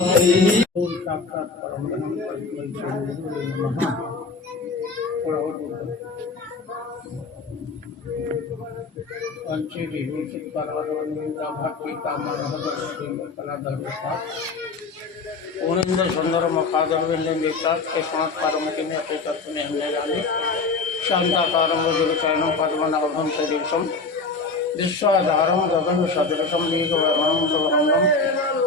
ओम साक्षात परब्रह्म परमेश्वरो नमः। थोड़ा और बोलो। पंचे विभूषित परवरवंदिता भक्ति कामन भगवती कला धर्मता ओनंद सुंदर मखादर विल्ले विकास के पांच पारमति में अपने तत्व में हमने जाने शांताकारम वज्रचरणम पद्मनाभम सदृशम विश्वाधारम गगन सदृशम मेघवर्णम सुवर्णम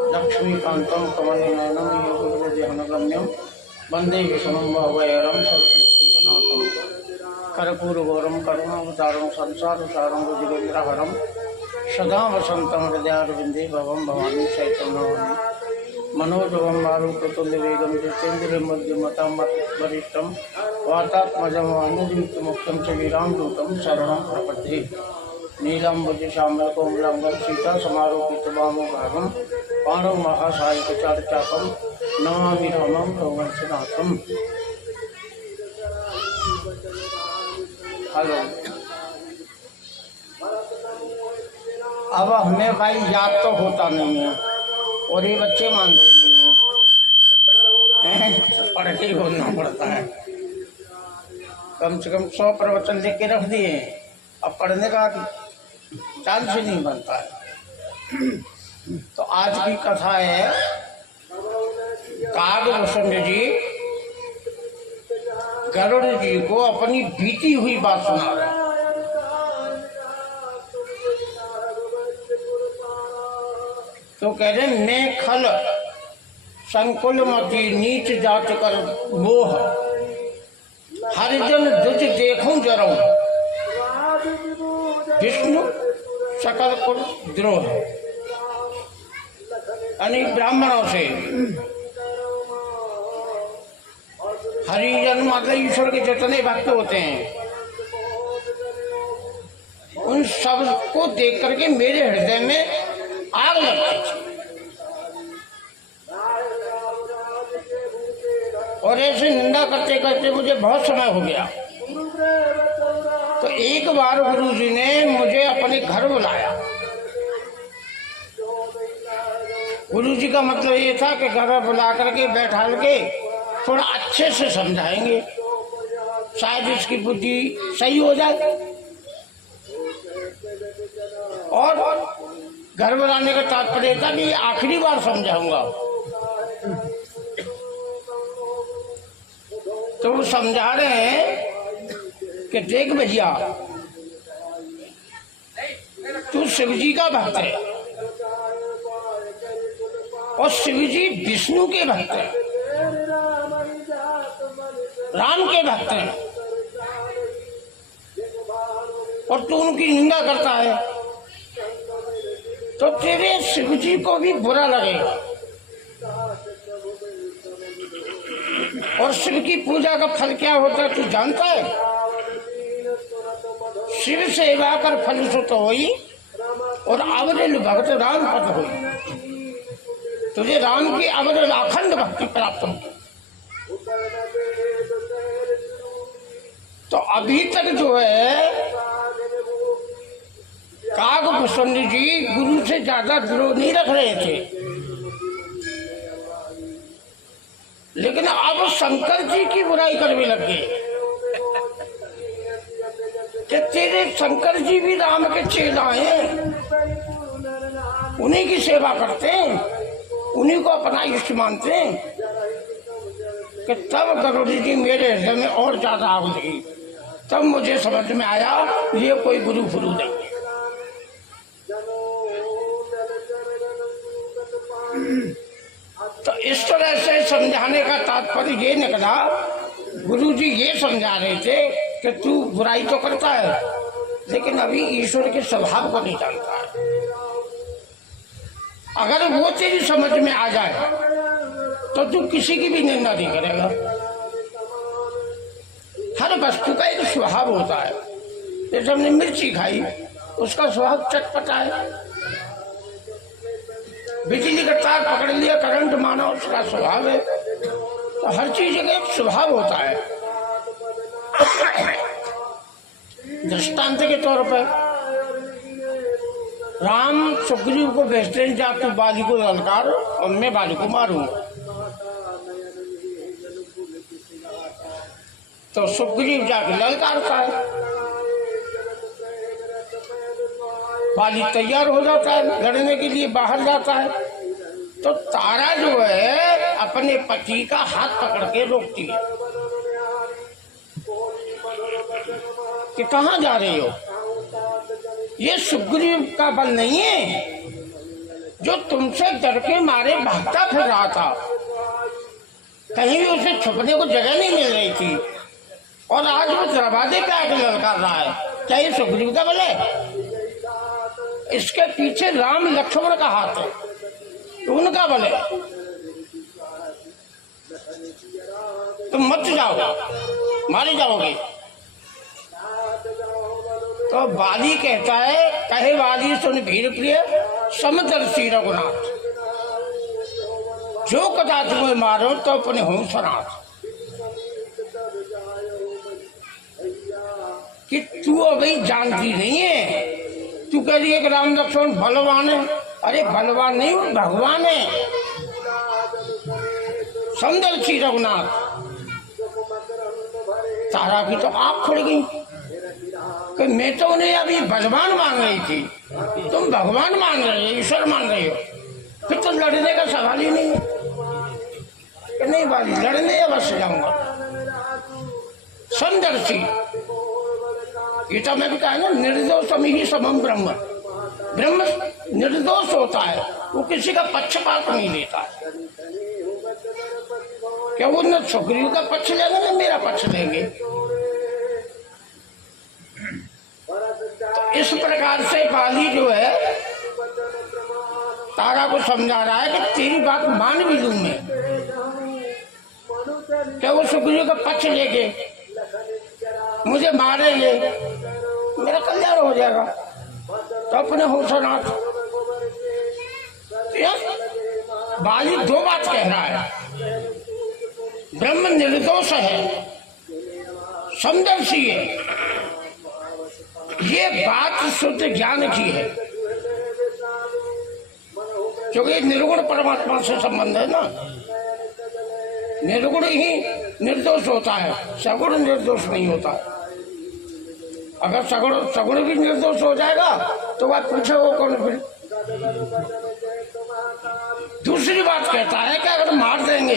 लक्ष्मीकांतम कमलनयनम योगविद्यानगम्यम वंदे विष्णुं भवभयहरं सर्वलोकैकनाथं कर्पूरगौरं करुणावतारं संसारसारं भुजगेन्द्रहरं सदा वसन्तं हृदयारविन्दे भवं भवानी चैतन्यवाणी मनोजवं मारुततुल्यवेगं जितेन्द्रियं मध्यमतां वरिष्ठं वातात्मजं वानरयुक्तमुक्तं च वीरांदूतं शरणं प्रपद्ये नीलाम्बुजश्यामलकोमलांगं सीता समारोपितवामभागं पाणौ महासायिकचारुचापं नमामि रामं रघुवंशनाथं। हेलो, अब हमें भाई याद तो होता नहीं है और ये बच्चे मानते नहीं हैं, पढ़ के बोलना पड़ता है। कम से कम 100 प्रवचन लिख के रख दिए, अब पढ़ने का चांस ही नहीं बनता है। तो आज की कथा है कागभूषण जी गरुड़ जी को अपनी बीती हुई बात सुना रहे। तो कह रहे मैं खल संकुल मती नीच जात कर मोह हरिजन दुज देखूं जरऊं विष्णु सकल कुल द्रोह। यानी ब्राह्मणों से हरिजन मतलब ईश्वर के जितने भक्त होते हैं उन सब को देख करके मेरे हृदय में आग लगती थी और ऐसे निंदा करते करते मुझे बहुत समय हो गया। तो एक बार गुरु जी ने मुझे अपने घर बुलाया। गुरु जी का मतलब ये था कि घर बुला करके बैठा के थोड़ा अच्छे से समझाएंगे, शायद इसकी बुद्धि सही हो जाए। और घर बुलाने का तात्पर्य था कि आखिरी बार समझाऊंगा। तो वो समझा रहे हैं कि देख भैया, तू शिव जी का भक्त है और शिव जी विष्णु के भक्त हैं, राम के भक्त हैं, और तू उनकी निंदा करता है तो तेरे शिव जी को भी बुरा लगेगा। और शिव की पूजा का फल क्या होता है तू जानता है? शिव सेवा कर फल सुत होई और अवरिल भक्त राम पद होई। तुझे राम की अवरिल अखंड भक्ति प्राप्त होगी। तो अभी तक जो है कागभूषण जी गुरु से ज्यादा द्रोह नहीं रख रहे थे, लेकिन अब शंकर जी की बुराई करने लग गए कि तेरे शंकर जी भी राम के चेला हैं, उन्हीं की सेवा करते हैं, उन्हीं को अपना इष्ट मानते हैं। कि तब गरुड़ जी मेरे हृदय में और ज्यादा आग लगी। तब मुझे समझ में आया ये कोई गुरु गुरु नहीं है। तो इस तरह से समझाने का तात्पर्य ये निकला, गुरु जी ये समझा रहे थे कि तू बुराई तो करता है लेकिन अभी ईश्वर के स्वभाव को नहीं जानता है। अगर वो तेरी समझ में आ जाए तो तू किसी की भी निंदा नहीं करेगा। हर वस्तु का एक स्वभाव होता है। जैसे हमने मिर्ची खाई, उसका स्वभाव चटपटा है। बिजली का तार पकड़ लिया, करंट माना, उसका स्वभाव है। तो हर चीज का एक स्वभाव होता है। दृष्टांत के तौर पर राम सुग्रीव को भेजते हैं, जा तू बाली को ललकार और मैं बाली को मारूंगा। तो सुग्रीव जाके ललकारता है, बाली तैयार हो जाता है लड़ने के लिए, बाहर जाता है। तो तारा जो है अपने पति का हाथ पकड़ के रोकती है कि कहाँ जा रही हो, ये सुग्रीव का बल नहीं है जो तुमसे डर के मारे भागता फिर रहा था, कहीं भी उसे छुपने को जगह नहीं मिल रही थी, और आज वो दरवाजे पे आके ललकार रहा है। क्या ये सुग्रीव का बल है? इसके पीछे राम लक्ष्मण का हाथ है, उनका बल है। तुम मत जाओ, मारे जाओगे। तो बाली कहता है, कहे बाली सुन भीर प्रिय समदर्शी रघुनाथ, जो कदा तुम्हें मारो तो अपने हो सनाथ। कि तू अभी जानती नहीं है, तू कह रही है कि राम लक्ष्मण बलवान है। अरे बलवान नहीं, वो भगवान है। समदर्शी रघुनाथ। तारा की तो आँख खुल गई कि मैं तो उन्हें अभी बलवान मान रही थी, तुम भगवान मान रहे हो, ईश्वर मान रहे हो, फिर तो लड़ने का सवाल ही नहीं है। कि नहीं बाली, लड़ने अवश्य जाऊंगा। समदर्शी, ये तो मैं भी कहा ना, निर्दोषम ही समम ब्रह्म। ब्रह्म निर्दोष होता है, वो किसी का पक्षपात नहीं लेता है। क्या वो न सुग्रीव का पक्ष लेंगे न मेरा पक्ष लेंगे। तो इस प्रकार से बाली जो है तारा को समझा रहा है कि तेरी बात मान भी लूं मैं, क्या वो सुग्रीव का पक्ष लेके मुझे मारेंगे, मेरा कल्याण हो जाएगा। तो अपने होशनाथ बाली दो बात कह रहा है, ब्रह्म निर्दोष है, समदर्शी है, ये बात शुद्ध ज्ञान की है, क्योंकि निर्गुण परमात्मा से संबंध है ना। निर्गुण ही निर्दोष होता है, सगुण निर्दोष नहीं होता। अगर सगुण भी निर्दोष हो जाएगा तो वह पूछे वो कौन फिर। दूसरी बात कहता है कि अगर मार देंगे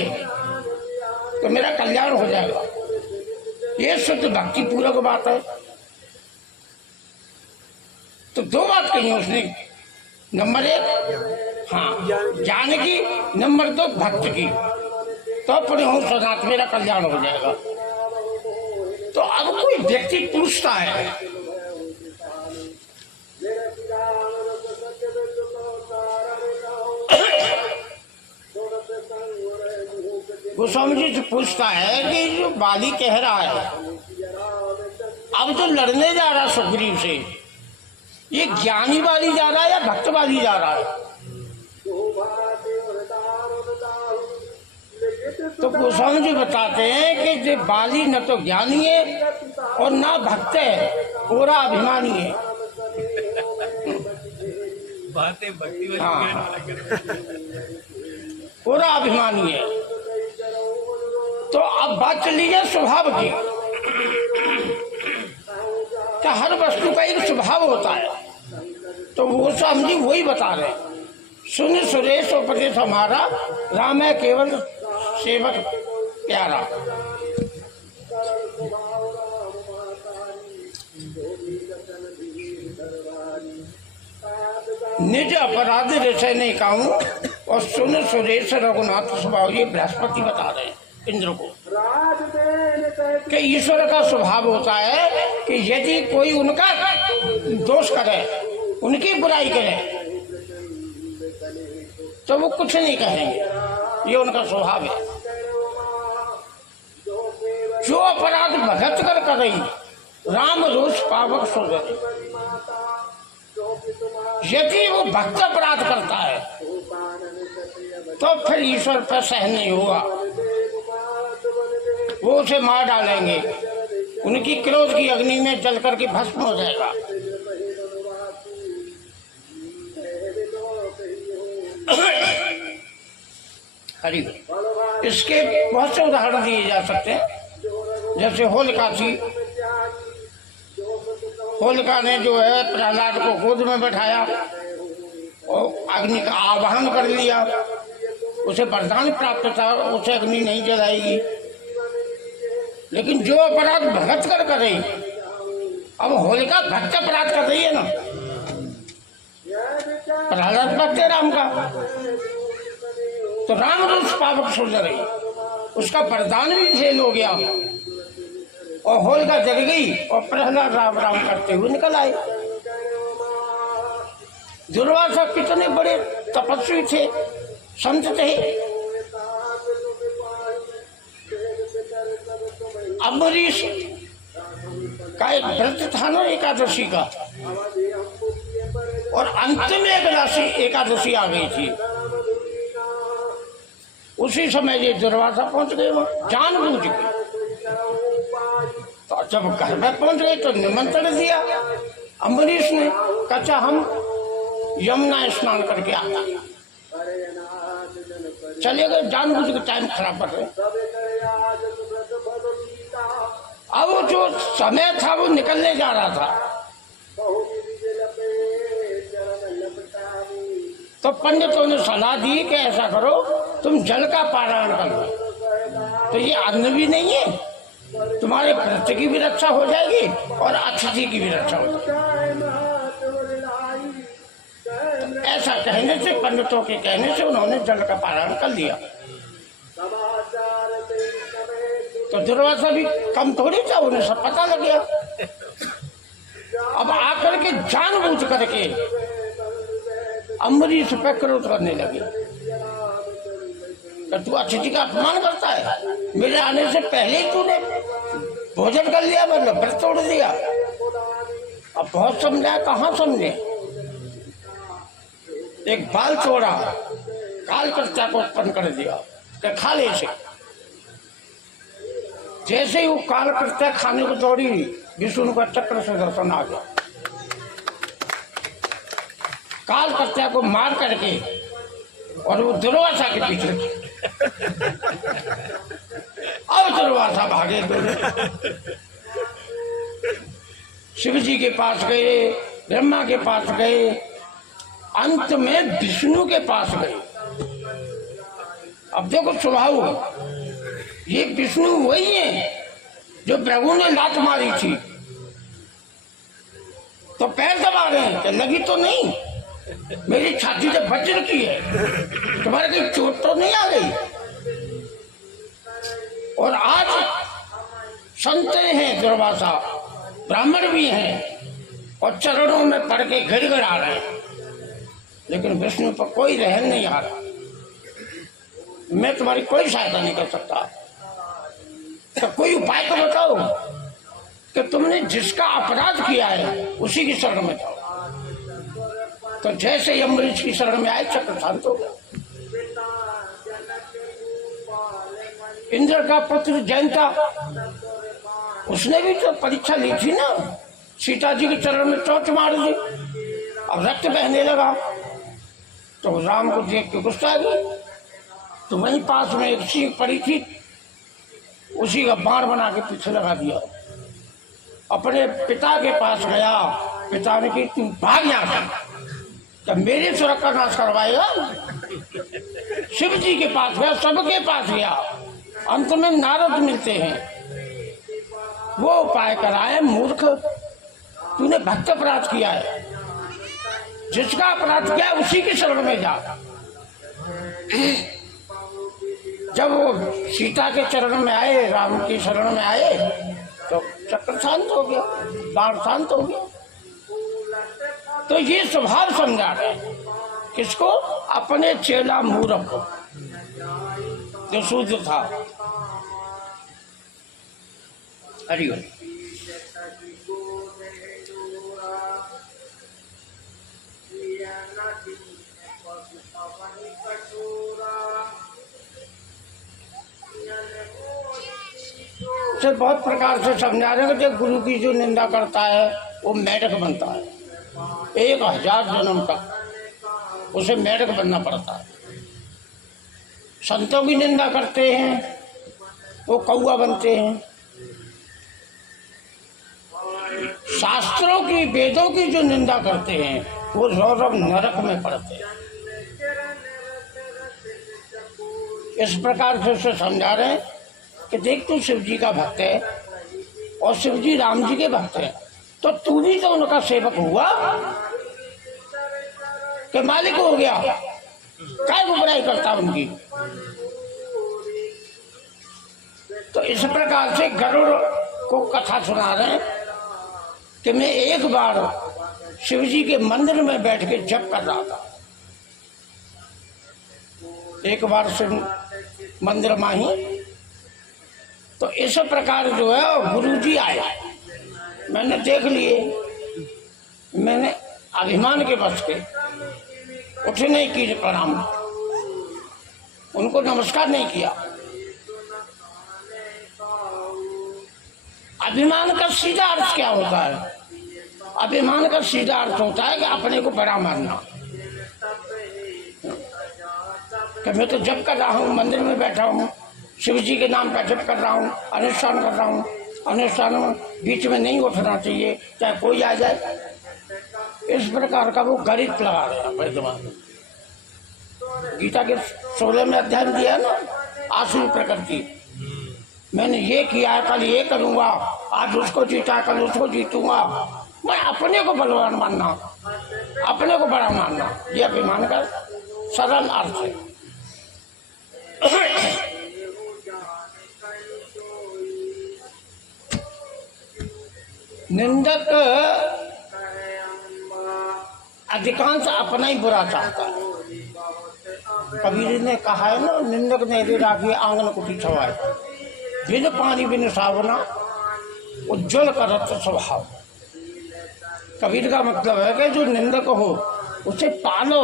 तो मेरा कल्याण हो जाएगा, ये शुद्ध भक्ति पूर्वक बात है। तो दो बात कही उसने, नंबर एक हाँ ज्ञान की, नंबर दो भक्त की। तो अपने हो सनात मेरा कल्याण हो जाएगा। तो अब कोई व्यक्ति पूछता है गोस्वामी जी से पूछता है कि जो बाली कह रहा है अब जो लड़ने जा रहा सुग्रीव से, ये ज्ञानी वाली जा रहा है या भक्त वाली जा रहा है? तो गोस्वामी जी बताते हैं कि जो बाली न तो ज्ञानी है और ना भक्त है, पूरा अभिमानी है। बातें भक्ति हाँ, पूरा अभिमानी है। तो अब बात चली है स्वभाव की, कि हर वस्तु का एक स्वभाव होता है। तो वो स्वामी जी वही बता रहे, सुन सुरेश उपदेश हमारा, राम है केवल सेवक प्यारा। निज अपराध रचय नहीं कहूं, और सुन सुरेश रघुनाथ स्वभाव। ये बृहस्पति बता रहे हैं इंद्र को कि ईश्वर का स्वभाव होता है कि यदि कोई उनका दोष करे, उनकी बुराई करे, तो वो कुछ नहीं कहेंगे, ये उनका स्वभाव है। जो अपराध भगत कर करे, राम रोष पावक सो गए। यदि वो भक्त अपराध करता है तो फिर ईश्वर पर सहन नहीं होगा, वो उसे मार डालेंगे, उनकी क्रोध की अग्नि में जल करके भस्म हो जाएगा। हरि इसके बहुत से उदाहरण दिए जा सकते हैं। जैसे होलिका थी, होलिका ने जो है प्रहलाद को गोद में बैठाया और अग्नि का आवाहन कर लिया, उसे वरदान प्राप्त था, उसे अग्नि नहीं जलाएगी। लेकिन जो अपराध भगत कर रही, अब होलिका भक्त अपराध कर रही है ना, प्रहलाद भक्त है राम का, तो राम रूप पावक सोच रही, उसका वरदान भी फेल हो गया और होलिका जल गई और प्रहलाद राम राम करते हुए निकल आए। दुर्वासा कितने बड़े तपस्वी थे, संत थे। अम्बरीश का एक व्रत था ना एकादशी का, और अंतिम एकादशी आ गई थी। उसी समय ये दुर्वासा पहुंच गए वहां जानबूझ के। तो जब घर में पहुंच गए तो निमंत्रण दिया अम्बरीश ने, कहा हम यमुना स्नान करके आता, चले गए, जानबूझ के टाइम खराब कर रहे। अब वो जो समय था वो निकलने जा रहा था, तो पंडितों ने सलाह दी कि ऐसा करो तुम जल का पारायण कर लो, तो ये अन्न भी नहीं है, तुम्हारे व्रत की भी रक्षा हो जाएगी और अतिथि की भी रक्षा हो जाएगी। तो ऐसा कहने से, पंडितों के कहने से उन्होंने जल का पारायण कर लिया। तो दुर्वासा भी कम थोड़ी था, उन्हें सब पता लग गया। अब आकर के जानबूझ करके अम्बरीश पे क्रोध करने लगे, तू अतिथि का अपमान करता है, मेरे आने से पहले ही तूने भोजन कर लिया, मतलब व्रत तोड़ दिया। अब बहुत समझा, कहाँ समझे, एक बाल तोड़ा, काल कर्ता को उत्पन्न कर दिया कि खा ले इसे। जैसे ही वो काल कर्ता खाने को दौड़ी, विष्णु का चक्र से दर्शन आ गया, काल कर्ता को मार करके और वो दुर्वासा के पीछे। अब दुर्वासा भागे दोनों, शिव जी के पास गए, ब्रह्मा के पास गए, अंत में विष्णु के पास गए। अब देखो स्वभाव, ये विष्णु वही है जो प्रभु ने लात मारी थी, तो पैर दबा रहे हैं कि लगी तो नहीं, मेरी छाती से वज्र की है, तुम्हारे कहीं चोट तो नहीं आ गई। और आज संत हैं दुर्वासा, ब्राह्मण भी हैं और चरणों में पड़ के गिड़गिड़ा रहे हैं, लेकिन विष्णु पर कोई रहन नहीं आ रहा। मैं तुम्हारी कोई सहायता नहीं कर सकता, तो कोई उपाय तो बताओ कि तुमने जिसका अपराध किया है उसी की शरण में जाओ। तो जैसे ही अम्बरीश की शरण में आए, चक्र शांत हो गया। इंद्र का पुत्र जयंता, उसने भी तो परीक्षा ली थी ना, सीता जी के चरण में चोट मार दी, अब रक्त बहने लगा, तो राम को देख के गुस्सा आ गई। तो वहीं पास में एक सीख पड़ी थी, उसी का बाण बना के पीछे लगा दिया। अपने पिता के पास गया, पिता ने की तू भाग यहाँ, जब मेरे सुरक्षा का नाश करवाएगा। शिव जी के पास गया, सबके पास गया, अंत में नारद मिलते हैं, वो उपाय कराए, मूर्ख तूने भक्त अपराध किया है, जिसका अपराध किया उसी की शरण में जा। जब वो सीता के चरण में आए, राम की शरण में आए, तो चक्र शांत हो गया, बाण शांत हो गया। तो ये स्वभाव समझा रहे किसको, अपने चेला मूर्ख जो शूद्र था। हरिओम। से बहुत प्रकार से समझा रहे हैं कि गुरु की जो निंदा करता है वो मेढक बनता है, 1000 जन्म तक उसे मेढक बनना पड़ता है। संतों की निंदा करते हैं वो कौआ बनते हैं, शास्त्रों की वेदों की जो निंदा करते हैं वो रौरव नरक में पड़ते हैं। इस प्रकार से उसे समझा रहे हैं कि देख तू शिव जी का भक्त है और शिव जी राम जी के भक्त है, तो तू भी तो उनका सेवक हुआ कि मालिक हो गया, काय को बुराई करता उनकी। तो इस प्रकार से गरुड़ को कथा सुना रहे हैं कि मैं एक बार शिव जी के मंदिर में बैठ के जप कर रहा था। एक बार शिव मंदिर में ही तो इस प्रकार जो है गुरु जी आए, मैंने देख लिए, मैंने अभिमान के बस के उठे नहीं की प्रणाम, उनको नमस्कार नहीं किया। अभिमान का सीधा अर्थ क्या होता है? अभिमान का सीधा अर्थ होता है कि अपने को बड़ा मानना, कि मैं तो जप कर रहा हूँ, मंदिर में बैठा हूँ, शिव जी के नाम का जप कर रहा हूँ, अनुष्ठान कर रहा हूँ, अनुष्ठान में बीच में नहीं उठना चाहिए, चाहे कोई आ जाए। इस प्रकार का वो गणित लगा रहे हैं अपने दिमाग में। गीता के 16वें अध्याय में दिया ना, आसुरी प्रकृति, मैंने ये किया है, कल ये करूंगा, आज उसको जीता, कल उसको जीतूंगा। मैं अपने को बलवान मानना, अपने को बड़ा मानना, ये अभिमान का सरल अर्थ है। निंदक अधिकांश अपना ही बुरा चाहता है। कबीर ने कहा है ना, निंदक ने रे राखी आंगन कुटी छवाए, बिन पानी बिन सावना उज्जवल करत स्वभाव। कबीर का मतलब है कि जो निंदक हो उसे पालो,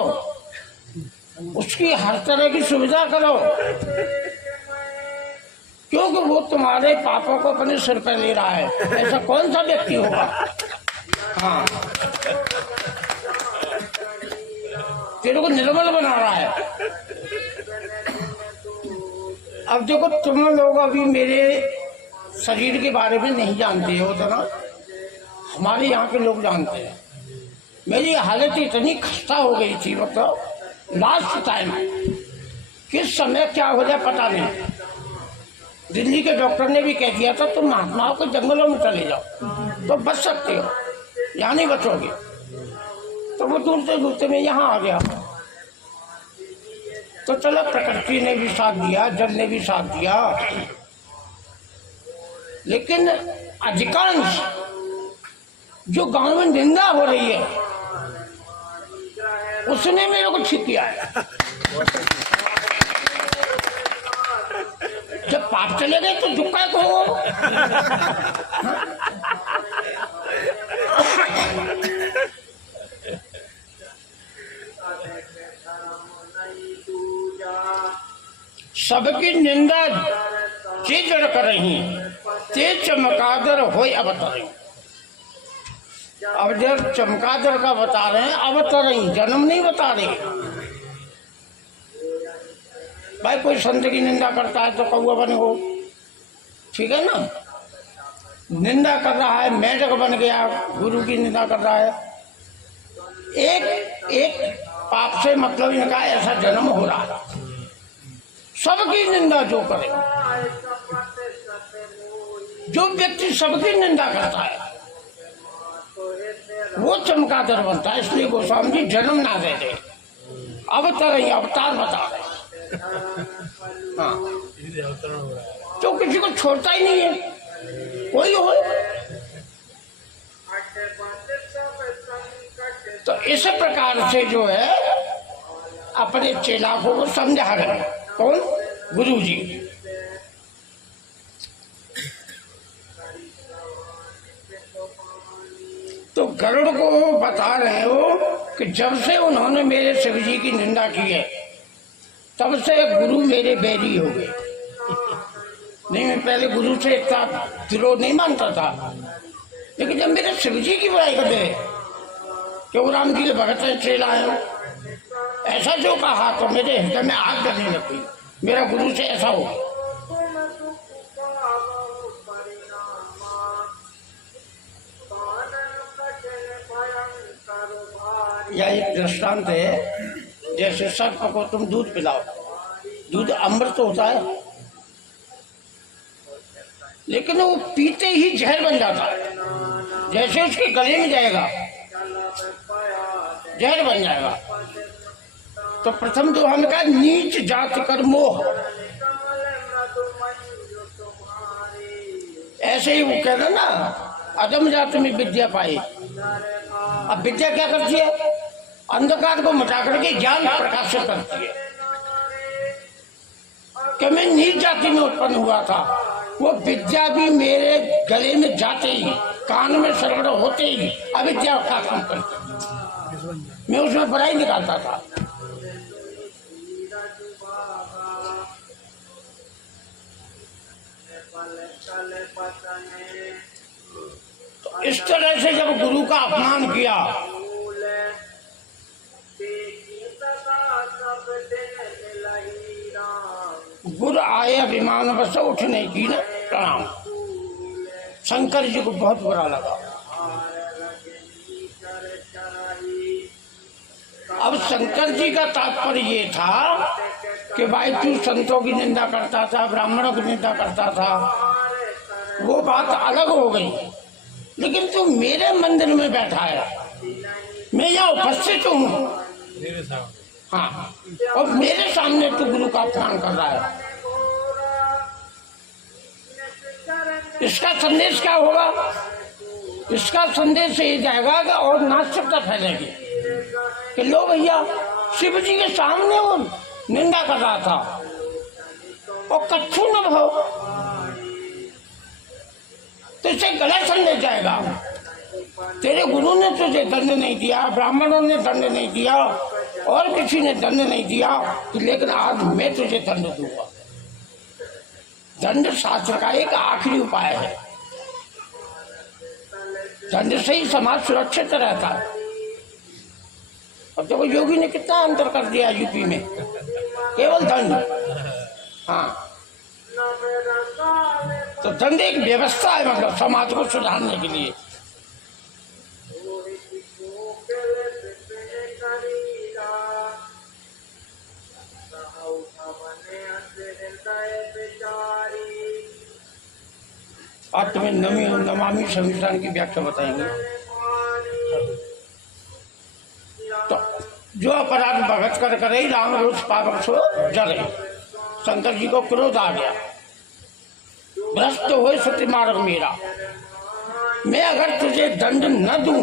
उसकी हर तरह की सुविधा करो, क्योंकि वो तुम्हारे पापों को अपने सिर पर ले रहा है। ऐसा कौन सा व्यक्ति होगा? हाँ, तेरे को निर्मल बना रहा है। अब देखो, तुम लोग अभी मेरे शरीर के बारे में नहीं जानते हो तो ना, हमारे यहाँ के लोग जानते हैं। मेरी हालत इतनी खस्ता हो गई थी, मतलब लास्ट टाइम, किस समय क्या हो जाए पता नहीं। दिल्ली के डॉक्टर ने भी कह दिया था तुम महात्माओं के जंगलों में चले जाओ तो बच सकते हो, यहाँ नहीं बचोगे। तो वो दूरते दूरते में यहाँ आ गया। तो चलो, प्रकृति ने भी साथ दिया, जल ने भी साथ दिया, लेकिन अधिकांश जो गांव में निंदा हो रही है उसने मेरे को ठीक किया है। जब पाप चले गए तो दुख का को सबकी निंदा जे जड़ कर रही, ते चमकादर होय अवतरई। अब जब चमकादर का बता रहे हैं, अवतरई जन्म नहीं बता रहे। भाई कोई संत की निंदा करता है तो कौआ बने हो, ठीक है ना। निंदा कर रहा है, मेढक बन गया, गुरु की निंदा कर रहा है। एक एक पाप से मतलब इनका ऐसा जन्म हो रहा है। सबकी निंदा जो करे, जो व्यक्ति सबकी निंदा करता है वो चमकादर बनता है। इसलिए गोस्वामी जी जन्म ना दे दे, अवतार अवतार बता रहे। हाँ, तो किसी को छोड़ता ही नहीं है, कोई हो। तो इस प्रकार से जो है अपने चेला को वो समझा रहे। कौन? गुरु जी। तो गरुड़ को बता रहे हो कि जब से उन्होंने मेरे शिव जी की निंदा की है तब से गुरु मेरे बैरी हो गए। नहीं, मैं पहले गुरु से इतना विरोध नहीं मानता था, लेकिन जब मेरे शिव जी की बुराई करते कि वो राम जी के भगत है, चेला है, ऐसा जो कहा तो मेरे हृदय में आग करने लगी। मेरा गुरु से ऐसा हो। यह एक दृष्टांत है, जैसे सर्प को तुम दूध पिलाओ, दूध अमृत होता है, लेकिन वो पीते ही जहर बन जाता है। जैसे उसके गले में जाएगा जहर बन जाएगा। तो प्रथम दोहा में कहा नीच जात कर मोह, ऐसे ही वो कहना ना अधम जात में विद्या पाई। अब विद्या क्या करती है? अंधकार को मिटा करके ज्ञान प्रकाशित करती है। कि मैं नीच जाति में उत्पन्न हुआ था, वो विद्या भी मेरे गले में जाते ही, कान में सरवड़ होते ही अविद्या का काम करती। मैं उसमें बुराई निकालता था। तो इस तरह से जब गुरु का अपमान किया, गुरु आए अभिमान बस उठने की न प्रणाम। शंकर जी को बहुत बुरा लगा। अब शंकर जी का तात्पर्य ये था कि भाई तू संतों की निंदा करता था, ब्राह्मणों की निंदा करता था, वो बात अलग हो गई, लेकिन तू मेरे मंदिर में बैठा है, मैं यहाँ उपस्थित हूँ, हाँ, और मेरे सामने तू गुरु का अपमान कर रहा है। इसका संदेश क्या होगा? इसका संदेश ये जाएगा कि और नास्तिकता फैलेगी कि लो भैया शिव जी के सामने वो निंदा कर रहा था और कच्छू न भाव, तो इसे गलत संदेश जाएगा। तेरे गुरु ने तुझे दंड नहीं दिया, ब्राह्मणों ने दंड नहीं दिया, और किसी ने दंड नहीं दिया, लेकिन आज मैं तुझे दंड दूंगा। दंड शास्त्र का एक आखिरी उपाय है। दंड से ही समाज सुरक्षित रहता है। अब देखो योगी ने कितना अंतर कर दिया यूपी में, केवल दंड। हाँ, तो दंड एक व्यवस्था है, मतलब समाज को सुधारने के लिए। आज तुम्हें नमामि संविधान की व्याख्या बताएंगे। तो जो अपराध भगत कर करे राम रोष पागल सो जरे। शंकर जी को क्रोध आ गया, भ्रष्ट हो सत्य मार्ग मेरा, मैं अगर तुझे दंड न दूं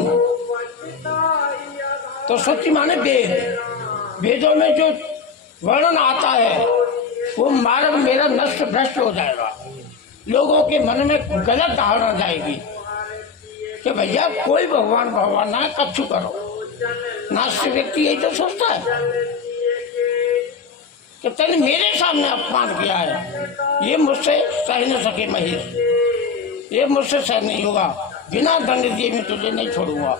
तो सत्य माने वेद, वेदों में जो वर्णन आता है वो मार्ग मेरा नष्ट भ्रष्ट हो जाएगा। लोगों के मन में गलत धारणा जाएगी कि भैया कोई भगवान भगवान ना, कच्छू करो। नास्तिक व्यक्ति यही तो सोचता है कि तेने मेरे सामने अपमान किया है, ये मुझसे सह न सके महेश, ये मुझसे सह नहीं होगा, बिना दंड दिए मैं तुझे नहीं छोड़ूंगा।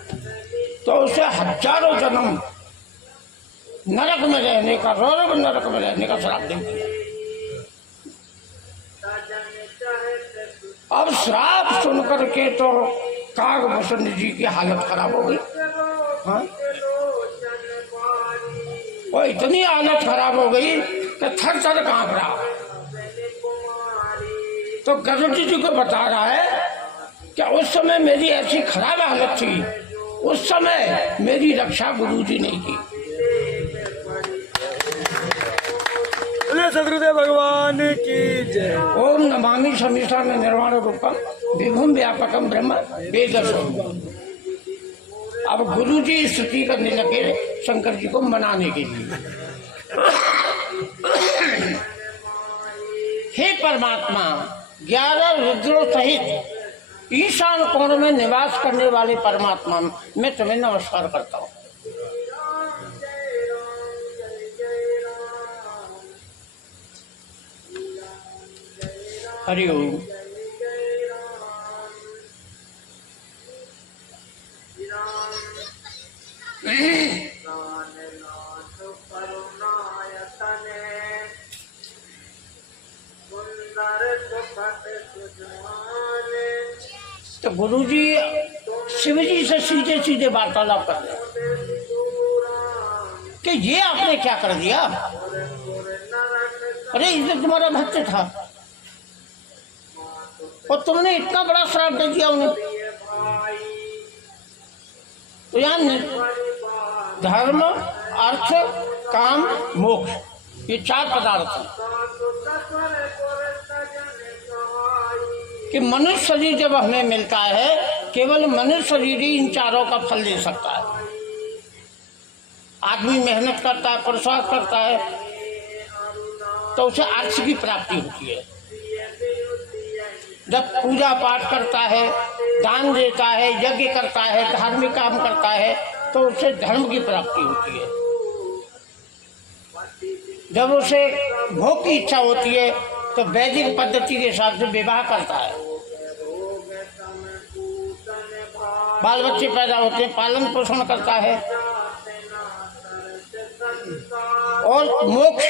तो उसे हजारों जन्म नरक में रहने का, रौरव नरक में रहने का श्राप दे दिया। अब श्राप सुन करके तो कागभूषण जी की हालत खराब हो गई। हाँ, और इतनी हालत खराब हो गई कि थर थर कांप रहा। तो गरुड़ जी को बता रहा है कि उस समय मेरी ऐसी खराब हालत थी, उस समय मेरी रक्षा गुरु जी ने की। सदगुरुदेव भगवान की जय। ओम नमामि संविधान निर्वाण रूपम विभुम व्यापकम ब्रह्म वेदस्वरूपम। अब गुरु जी स्तुति करने लगे शंकर जी को मनाने के लिए। हे परमात्मा, 11 रुद्रों सहित ईशान कोण में निवास करने वाले परमात्मा, मैं तुम्हें नमस्कार करता हूँ। हरि ओम। तो गुरुजी शिव जी से सीधे सीधे वार्तालाप कर रहे कि ये आपने क्या कर दिया, अरे ये तो तुम्हारा भक्त था और तुमने इतना बड़ा श्राप दे दिया उन्हें। तो यानी धर्म, अर्थ, काम, मोक्ष, ये 4 पदार्थ हैं कि मनुष्य शरीर जब हमें मिलता है, केवल मनुष्य शरीर ही इन 4 का फल दे सकता है। आदमी मेहनत करता है, पुरुषार्थ करता है, तो उसे अर्थ की प्राप्ति होती है। जब पूजा पाठ करता है, दान देता है, यज्ञ करता है, धार्मिक काम करता है, तो उसे धर्म की प्राप्ति होती है। जब उसे भोग की इच्छा होती है तो वैदिक पद्धति के हिसाब से विवाह करता है, बाल बच्चे पैदा होते हैं, पालन पोषण करता है। और मोक्ष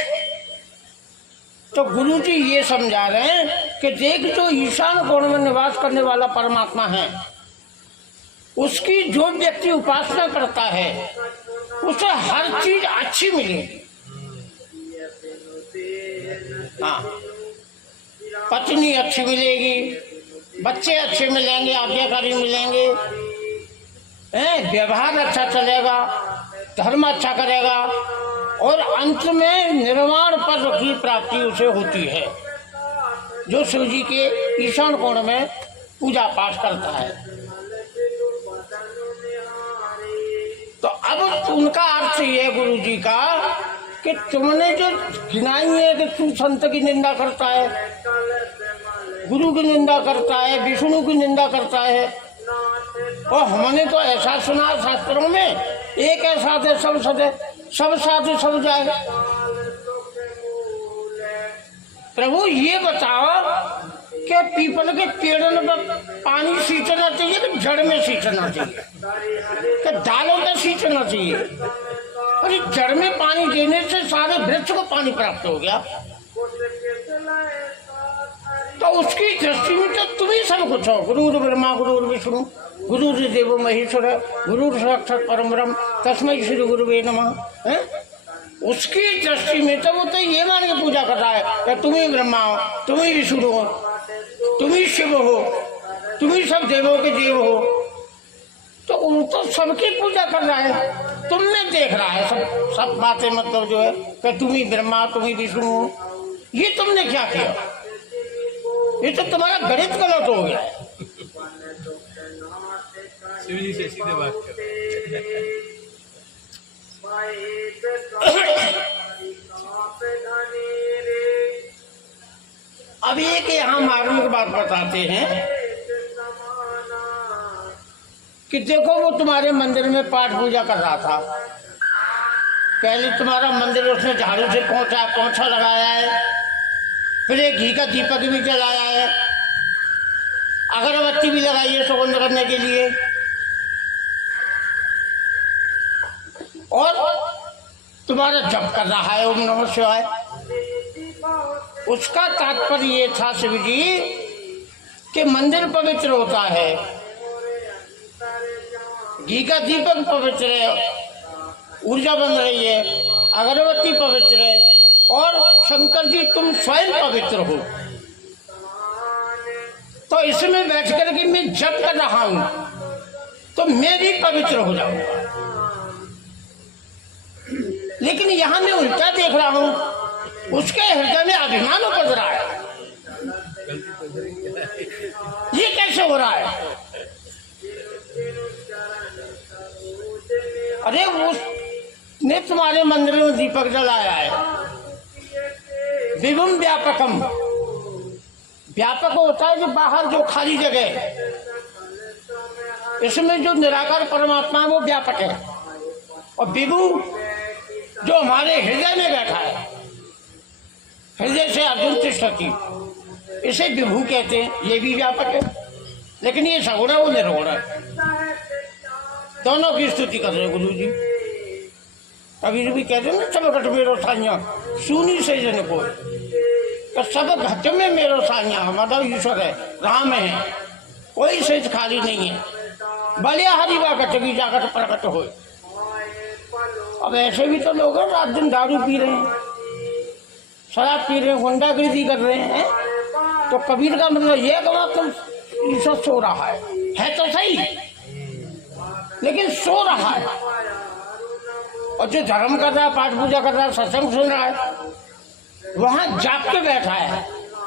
तो गुरु जी ये समझा रहे हैं कि देख, जो ईशान कोण में निवास करने वाला परमात्मा है, उसकी जो व्यक्ति उपासना करता है उसे हर चीज अच्छी मिलेगी। हाँ, पत्नी अच्छी मिलेगी, बच्चे अच्छे मिलेंगे, आज्ञाकारी मिलेंगे, व्यवहार अच्छा चलेगा, धर्म अच्छा करेगा और अंत में निर्वाण पद की प्राप्ति उसे होती है, जो शिव जी के ईशान कोण में पूजा पाठ करता है। तो अब उनका अर्थ ये गुरु जी का कि तुमने जो गिनाई है कि तू संत की निंदा करता है, गुरु की निंदा करता है, विष्णु की निंदा करता है, और हमने तो ऐसा सुना शास्त्रों में, एक ऐसा दे सब सदे, सब साधु सब जाए। प्रभु ये बताओ कि पीपल के पेड़ में पानी सींचना चाहिए कि जड़ में सींचना चाहिए, कि डालों में सींचना चाहिए? और इस जड़ में पानी देने से सारे वृक्ष को पानी प्राप्त हो गया। तो उसकी दृष्टि में तो तुम ही सब कुछ हो। गुरु ब्रह्मा गुरु विष्णु गुरु देवो महेश्वर गुरु साक्षात परम ब्रह्म तस्मै श्री गुरुवे नमः। उसकी दृष्टि में तो वो तो ये मान के पूजा कर रहा है कि तुम ही ब्रह्मा हो, तुम ही विष्णु हो, तुम ही शिव हो, तुम ही सब देवों के देव हो। तो वो तो सबकी पूजा कर रहा है, तुमने देख रहा है सब बातें, मतलब जो है कि तुम ही ब्रह्मा, तुम ही विष्णु हो। ये तुमने क्या किया? ये तो तुम्हारा गणित गलत हो गया है। शिव जी से सीधे बात कर। अब एक यहाँ मार्मिक बात बताते हैं कि देखो, वो तुम्हारे मंदिर में पाठ पूजा कर रहा था, पहले तुम्हारा मंदिर उसने झाड़ू से पोंछा लगाया है, फिर एक घी का दीपक भी जलाया है, अगरबत्ती भी लगाई है सुगंध करने के लिए, और तुम्हारा जप कर रहा है ओम नमः शिवाय। उसका तात्पर्य ये था शिव जी कि मंदिर पवित्र होता है, घी का दीपक पवित्र है, ऊर्जा बन रही है, अगरबत्ती पवित्र है, और शंकर जी तुम स्वयं पवित्र हो। तो इसमें बैठ करके मैं जप कर रहा हूं तो मैं भी पवित्र हो जाऊंगा। लेकिन यहां मैं उल्टा देख रहा हूं, उसके हृदय में अभिमान उपज रहा है। ये कैसे हो रहा है? अरे उसने तुम्हारे मंदिर में दीपक जलाया है, विभुम व्यापकम, व्यापक होता है जो बाहर जो खाली जगह, इसमें जो निराकार परमात्मा है वो व्यापक है, और विभु जो हमारे हृदय में बैठा है, हृदय से अर्जुन तिष्ठति, इसे विभु कहते हैं, ये भी व्यापक है। लेकिन ये सगुण है, वो निर्गुण है, दोनों की स्तुति कर रहे गुरु जी। कभी भी कहते हैं ना, चलो कट मेरो साइया सुनी से जन को, कि सब घट में मेरो साइया, मतलब ईश्वर है, राम है, कोई सेज खाली नहीं है। बलिया हरिवा कटगी जाकर प्रकट हो। अब ऐसे भी तो लोग हैं रात दिन दारू पी रहे हैं, शराब पी रहे हैं, गुंडागिरी कर रहे हैं। तो कबीर का मतलब ये कहा तुम ईश्वर सो रहा है तो सही, लेकिन सो रहा है। और जो धर्म कर रहा है, पाठ पूजा कर रहा है, सत्संग सुन रहा है, वहां जाग के बैठा है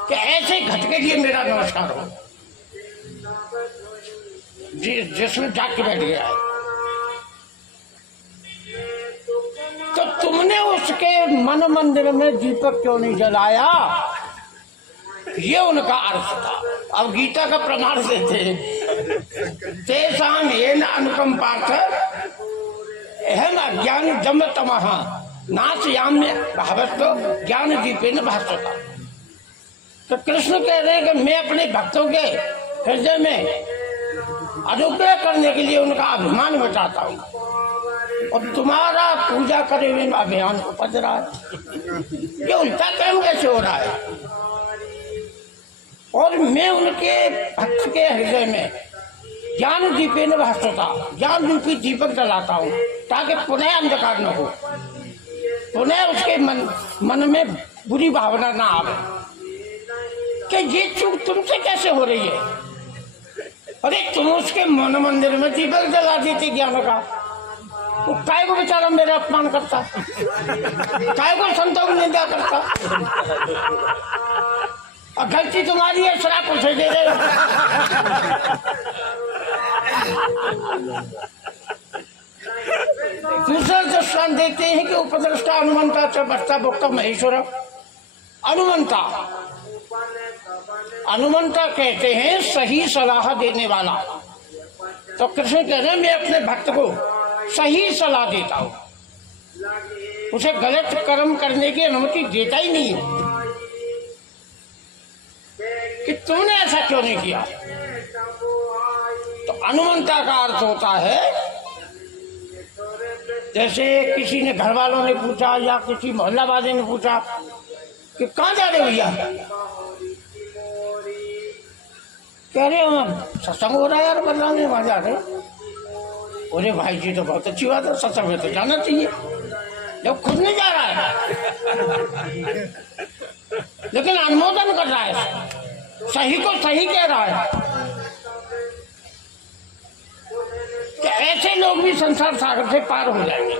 कि ऐसे घट के लिए मेरा नमस्कार हो। जिसमें जाग के बैठ गया है, तो तुमने उसके मन मंदिर में दीपक क्यों नहीं जलाया? ये उनका अर्थ था। अब गीता का प्रमाण देते तेषां येन अनुकंपार्थ अहम अज्ञान जम तमः नाशयाम्य भावस्तो ज्ञान दीपेन भास्वता। तो कृष्ण कह रहे हैं कि मैं अपने भक्तों के हृदय में अनुग्रह करने के लिए उनका अभिमान मिटाता हूँ, और तुम्हारा पूजा करे हुए अभियान उपज रहा है। ये उल्टा काम कैसे हो रहा है? और मैं उनके भक्त के हृदय में ज्ञान दीपेन भास्वता, ज्ञान रूपी दीपक जलाता हूँ, ताकि पुनः अंधकार न हो, पुनः उसके मन में बुरी भावना ना आवे कि ये चूक तुमसे कैसे हो रही है। अरे तुम उसके मन मंदिर में दीपक जला देते ज्ञान का, वो काय को बेचारा मेरा अपमान करता, काय को संतों की निंदा करता। और गलती तुम्हारी है, शराब उसे दे रहे। दूसरा दृष्टांत देखते हैं कि उपद्रष्टा अनुमंता च बस्ता भोक्ता महेश्वर। अनुमंता, अनुमंता कहते हैं सही सलाह देने वाला। तो कृष्ण कह रहे हैं मैं अपने भक्त को सही सलाह देता हूं, उसे गलत कर्म करने की अनुमति देता ही नहीं कि तुमने ऐसा क्यों नहीं किया। तो अनुमंता का अर्थ होता है जैसे किसी ने, घर वालों ने पूछा या किसी मोहल्ला वाले ने पूछा कि कहाँ जा रहे भैया, कह रहे हम सत्संग हो रहा है यार बल्ला में, वहां जा रहे। अरे भाई जी तो बहुत अच्छी बात है, सत्संग में तो जाना चाहिए, जब खुद नहीं जा रहा है लेकिन अनुमोदन कर रहा है, सही को सही कह रहा है। कि ऐसे लोग भी संसार सागर से पार हो जाएंगे।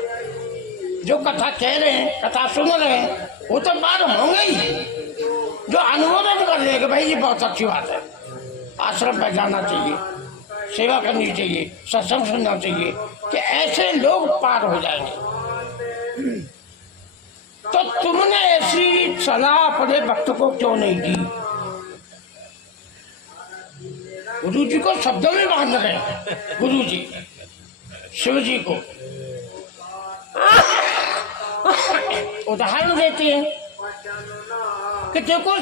जो कथा कह रहे हैं, कथा सुन रहे हैं, वो तो पार होंगे ही। जो अनुमोदन कर रहे हैं कि भाई ये बहुत अच्छी बात है, आश्रम में जाना चाहिए, सेवा करनी चाहिए, सत्संग सुनना चाहिए, कि ऐसे लोग पार हो जाएंगे। तो तुमने ऐसी सलाह अपने भक्त को क्यों नहीं दी? गुरु जी को शब्दों में बांध रहे हैं, गुरु जी शिव जी को उदाहरण देते हैं कि देखो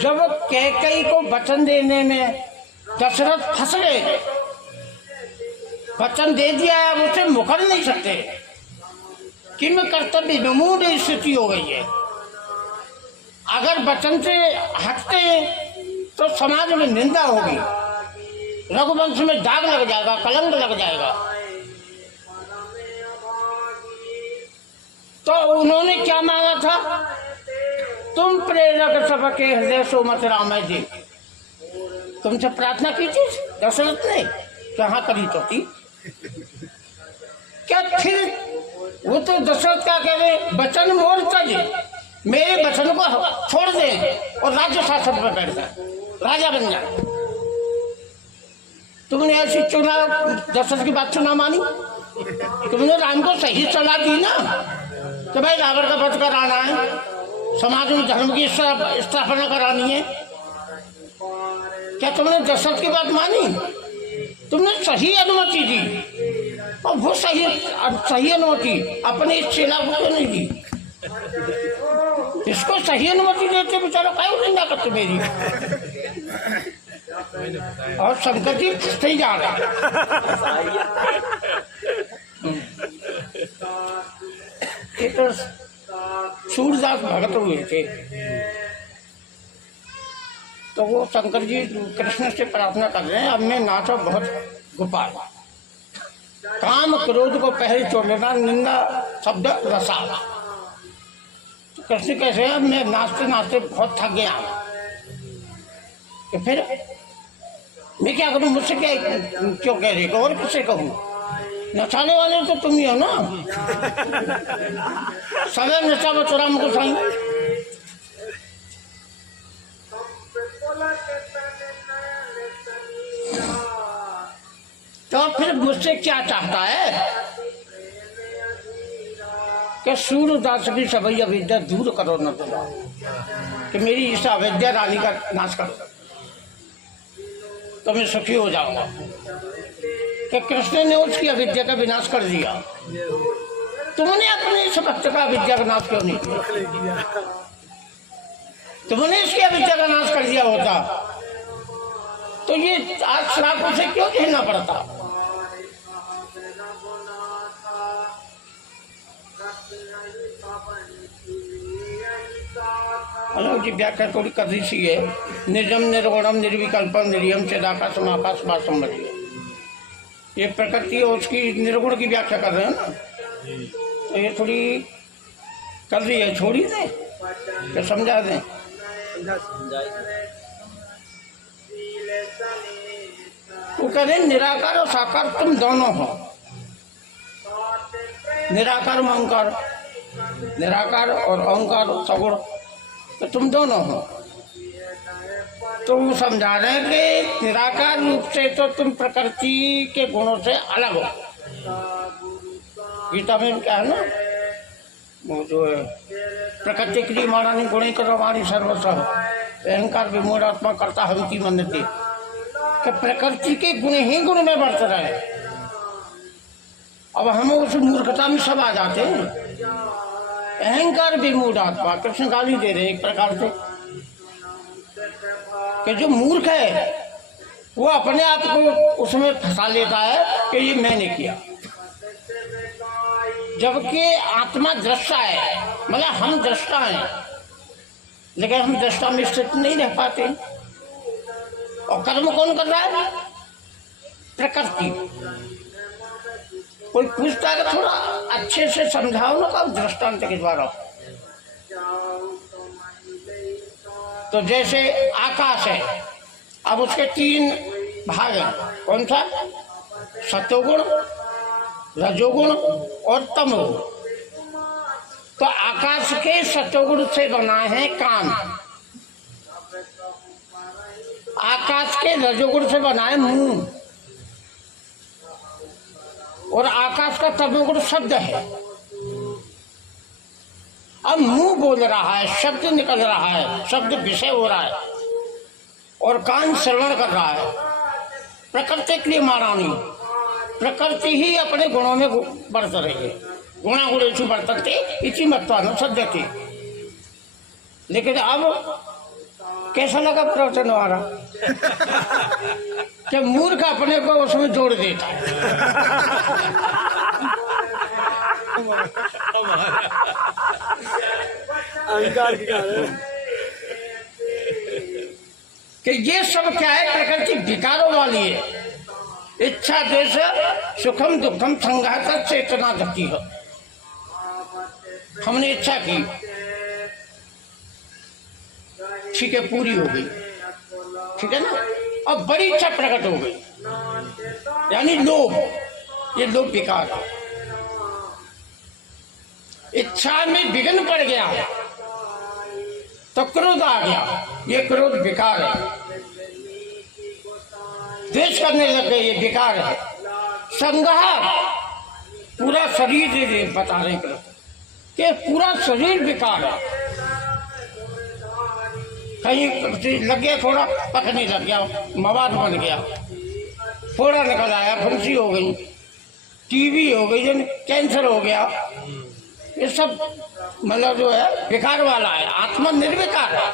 जब कैकेयी को वचन देने में दशरथ फंस गए, वचन दे दिया है, अब उसे मुकर नहीं सकते, किम कर्तव्य विमूढ़ स्थिति हो गई है। अगर वचन से हटते तो समाज में निंदा होगी, रघुवंश में दाग लग जाएगा, कलंक लग जाएगा। तो उन्होंने क्या मांगा था? तुम प्रेरक सबके हृदय सो मत राम जी। तुमसे प्रार्थना की थी दशरथ ने, कहाँ करी तो थी क्या? फिर वो तो दशरथ क्या कह रहे, वचन मोर तज, मेरे वचन को छोड़ दे और राज्य शासन पर बैठ जाए, राजा बन जाए। तुमने ऐसी चुनाव दशरथ की बात चुना मानी? तुमने राम को सही सलाह दी ना कि भाई रावण का वध कराना है, समाज में धर्म की स्थापना करानी है। क्या तुमने दशरथ की बात मानी? तुमने सही अनुमति दी, और वो सही अनुमति अपने इस चेला को क्यों नहीं दी? इसको सही अनुमति देते बेचारा काय निंदा करते मेरी, और संकट ही सही जा रहा है। तो सूरदास भगत हुए थे, तो वो शंकर जी कृष्ण से प्रार्थना कर रहे हैं, अब मैं नाचो बहुत गोपाल, काम क्रोध को पहले छोड़ लेना, निंदा शब्द रसाला। तो कृष्ण कैसे अब मैं नाचते नाचते बहुत थक गया, तो फिर मैं क्या करूं, मुझसे क्या क्यों कह रही हो, और किससे कहूं, नचाने वाले तो तुम ही हो ना, सदा नचा बचरा मुझको साई। तो फिर मुझसे क्या चाहता है कि सूर्यदास की सभी अविद्या दूर करो न तो, कि मेरी इस अविद्या रानी का नाश करो तो मैं सुखी हो जाऊंगा। कि कृष्ण ने उसकी अविद्या का विनाश कर दिया, तुमने अपने इस भक्त का अविद्या का नाश क्यों नहीं किया? तुमने इसकी अविद्या का नाश कर दिया होता तो ये आज श्राप उसे क्यों झेलना पड़ता? अलग की व्याख्या थोड़ी कथी सी है, निर्जम निर्गुणम निर्विकल्पम निर्यम चिदाकाशम आकाश वासम बजिए। ये प्रकृति और उसकी निर्गुण की व्याख्या कर रहे हैं ना, तो ये थोड़ी कर रही है, छोड़ी दें तो समझा दें। तो कह रहे निराकार और साकार तुम दोनों हो, निराकार में ओंकार, निराकार और ओंकार सगुण, तो तुम दोनों हो। तो वो समझा रहे हैं कि निराकार रूप से तो तुम प्रकृति के गुणों से अलग हो। गीता में क्या है ना, वो जो है प्रकृति क्रियमाणानि गुणे कर्माणि सर्वस्व अहंकार विमूढ़ात्मा करता हंति मनते, कि प्रकृति के गुण ही गुण में बरत रहे। अब हम उस मूर्खता में सब आ जाते हैं। अहंकार विमूढ़ात्मा, कृष्ण गाली दे रहे एक प्रकार से कि जो मूर्ख है वो अपने आप को उसमें फंसा लेता है कि ये मैंने किया, जबकि आत्मा दृष्टा है, मतलब हम दृष्टा हैं, लेकिन हम दृष्टा में स्थित नहीं रह पाते। और कर्म कौन कर रहा है? प्रकृति। कोई पूछता है कि थोड़ा अच्छे से समझाओ ना, कब दृष्टांत के द्वारा। तो जैसे आकाश है, अब उसके 3 भाग हैं, कौन सा? सत्वगुण, रजोगुण और तमोगुण। तो आकाश के सत्वगुण से बना है कान, आकाश के रजोगुण से बना है मुंह, और आकाश का तमोगुण शब्द है। अब मुंह बोल रहा है, शब्द निकल रहा है, शब्द विषय हो रहा है, और कान श्रवण कर रहा है। प्रकृति के लिए मारानी, प्रकृति ही अपने गुणों में बरत रही है। गुणा गुणेषु वर्तन्ते इति मत्वा न सज्जते। लेकिन अब कैसा लगा प्रवचन हमारा? कि मूर्ख अपने को उसमें जोड़ देता है। अहंकार के कारण कि ये सब क्या है? प्रकृति विकारों वाली है। इच्छा देश सुखम दुखम संघात चेतना गति हो। हमने इच्छा की, ठीक है, पूरी हो गई, ठीक है ना। अब बड़ी इच्छा प्रकट हो गई, यानी लोभ। ये लोभ विकार है। इच्छा में विघ्न पड़ गया तो क्रोध आ गया, ये क्रोध विकार है। द्वेष करने लग गए, ये विकार है। संघात, पूरा शरीर बता रहे हैं कि पूरा शरीर विकार है। कहीं लग गया, थोड़ा पकने लग गया, मवाद बन गया, फोड़ा निकल आया, फुंसी हो गई, टीबी हो गई, कैंसर हो गया। ये सब मतलब जो है विकार वाला है। आत्मा निर्विकार है।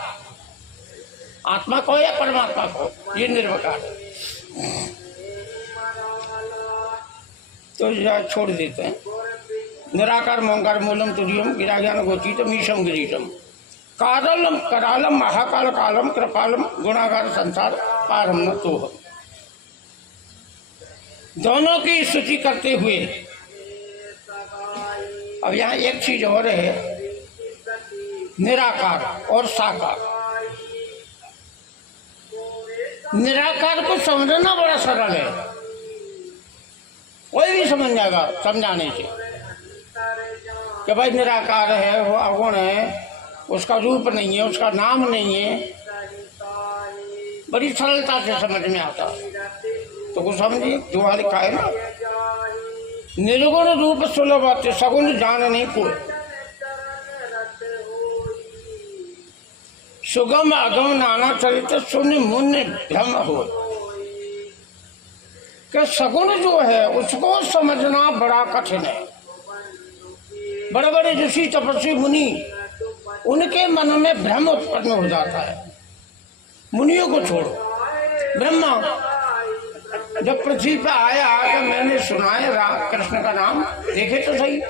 आत्मा को या परमात्मा को, ये निर्विकार है। तो यह छोड़ देते हैं। निराकार मोंकार मूलम तुरियम गिरा ज्ञान गोचीतम ईशम गिरीशम कालम करालम महाकाल कालम कृपालम गुणागार संसार पारम न तो। दोनों की स्तुति करते हुए अब यहाँ एक चीज और है, निराकार और साकार। निराकार को समझना बड़ा सरल है, कोई भी समझ जाएगा समझाने से कि भाई निराकार है, वो अगुण है, उसका रूप नहीं है, उसका नाम नहीं है, बड़ी सरलता से समझ में आता। तो कुछ समझिए जो लिखा है ना, निर्गुण रूप सुलभ सगुण जान नहीं कोई, सुगम अगम नाना चरित्र शून्य मुन्य भ्रम हो। कि सगुण जो है उसको समझना बड़ा कठिन है। बड़े बड़े ऋषि तपस्वी मुनि, उनके मन में भ्रम उत्पन्न हो जाता है। मुनियों को छोड़ो, ब्रह्मा जब पृथ्वी पे आया कि मैंने सुना है कृष्ण का नाम, देखे तो सही,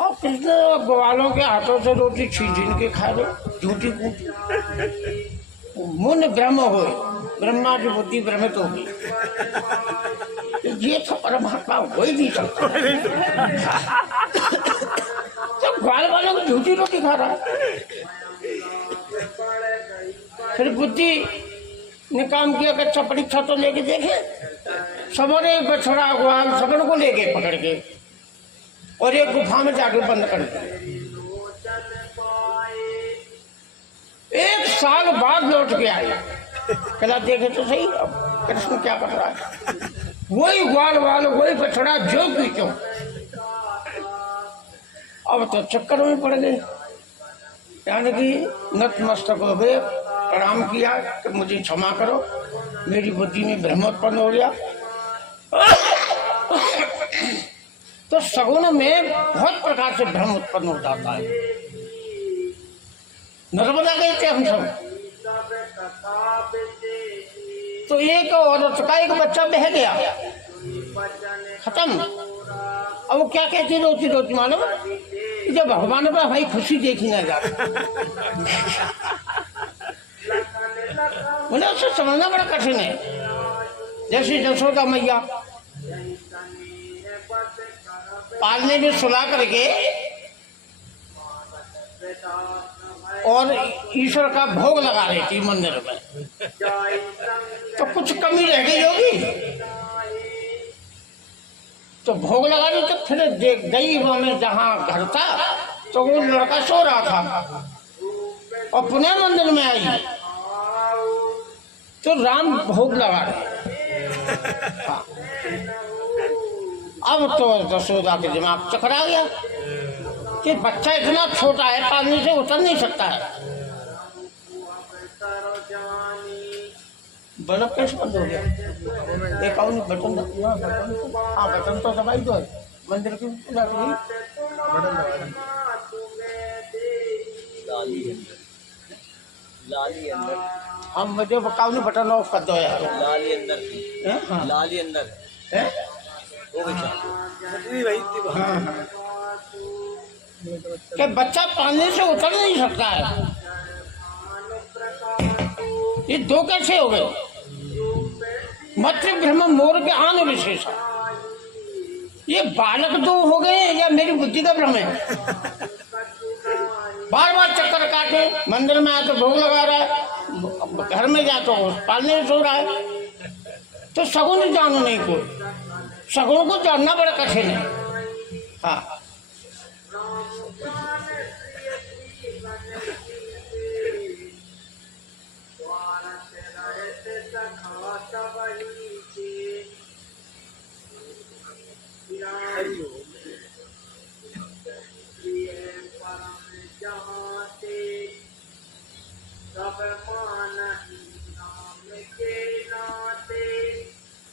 और कृष्ण ग्वालों के हाथों से रोटी छीन के खा रहे, झूठी कूटी। मुन ब्रह्म हो, ब्रह्मा की बुद्धि भ्रमित होगी, ये तो परमात्मा हो ही नहीं सकता। तो ग्वाल वालों को झूठी रोटी खा रहा है। फिर बुद्धि ने काम किया कि अच्छा परीक्षा तो लेके देखे, सबने बछड़ा ग्वाल सबन को लेके पकड़ के और एक गुफा में जाके बंद कर दिया। 1 साल बाद लौट के आए, कहला देखे तो सही अब कृष्ण क्या कर रहा है। वही ग्वाल वाल वही बछड़ा जो की क्यों। अब तो चक्कर में पड़ गए, यानी कि नतमस्तक हो गए, प्रणाम किया कि मुझे क्षमा करो, मेरी बुद्धि में भ्रम उत्पन्न हो गया। तो सगुण में बहुत प्रकार से भ्रम उत्पन्न हो जाता है। नर्मदा गए थे हम सब, तो एक औरत का एक बच्चा बह गया, खत्म। अब वो क्या कहती रोती रोती, मानो जब भगवान पर भाई खुशी देखी ना जाती। उन्हें उससे समझना बड़ा कठिन है। जैसे यशोदा मैया पालने में सुला करके और ईश्वर का भोग लगा रही थी मंदिर में, तो कुछ कमी रह गई होगी, तो भोग लगा रही। तो फिर गई वो में जहाँ घर था, तो वो लड़का सो रहा था और पुनः मंदिर में आई, तो राम भोग लगा रहे। हाँ। अब तो यशोदा के दिमाग चकरा गया कि बच्चा इतना छोटा है, पानी से उतर नहीं सकता है। बल्ब कैसे बंद हो गया? एक और बटन, हाँ बटन तो दबाई दो, मंदिर की पूजा की लाली अंदर, हम मुझे काउनी बटन ऑफ कर दो यार। लाली अंदर थी, हाँ। लाली अंदर है वो बेचारा। हाँ। कि बच्चा पानी से उतर नहीं सकता है, ये दो कैसे हो गए? मत ब्रह्म मोर के आन विशेष, ये बालक दो हो गए या मेरी बुद्धि का भ्रम है? बार बार चक्कर काटे, मंदिर में आए तो भोग लगा रहा है, घर में जा तो पालने में सो रहा है। तो सगुण जानो नहीं कोई, सगुण को जानना बड़ा कठिन है। हाँ।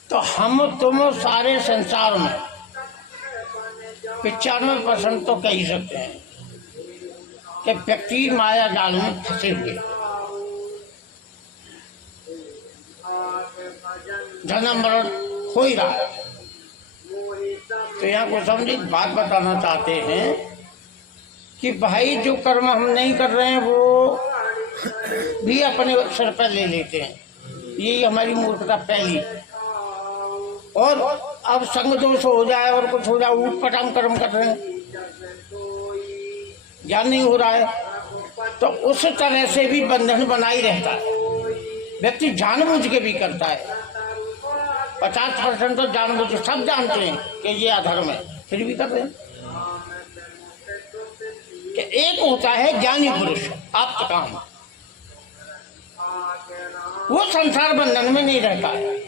तो हम तुम सारे संसार में 95% तो कह ही सकते हैं कि व्यक्ति माया जाल में फंसे हुए, जन्म मरण हो ही रहा है। तो यहाँ को समझी बात बताना चाहते हैं कि भाई जो कर्म हम नहीं कर रहे हैं वो भी अपने सर पर ले लेते हैं। यही हमारी मूर्खता पहली। और अब संग दोष हो जाए और कुछ हो जाए, ऊट पटांग कर्म कर रहे हैं, ज्ञान नहीं हो रहा है, तो उस तरह से भी बंधन बना ही रहता है। व्यक्ति जानबूझ के भी करता है। 50% तो जानबूझ, सब जानते हैं कि ये अधर्म है, फिर भी कर रहे हैं। कि एक होता है ज्ञानी पुरुष, आप्त काम, वो संसार बंधन में नहीं रहता है।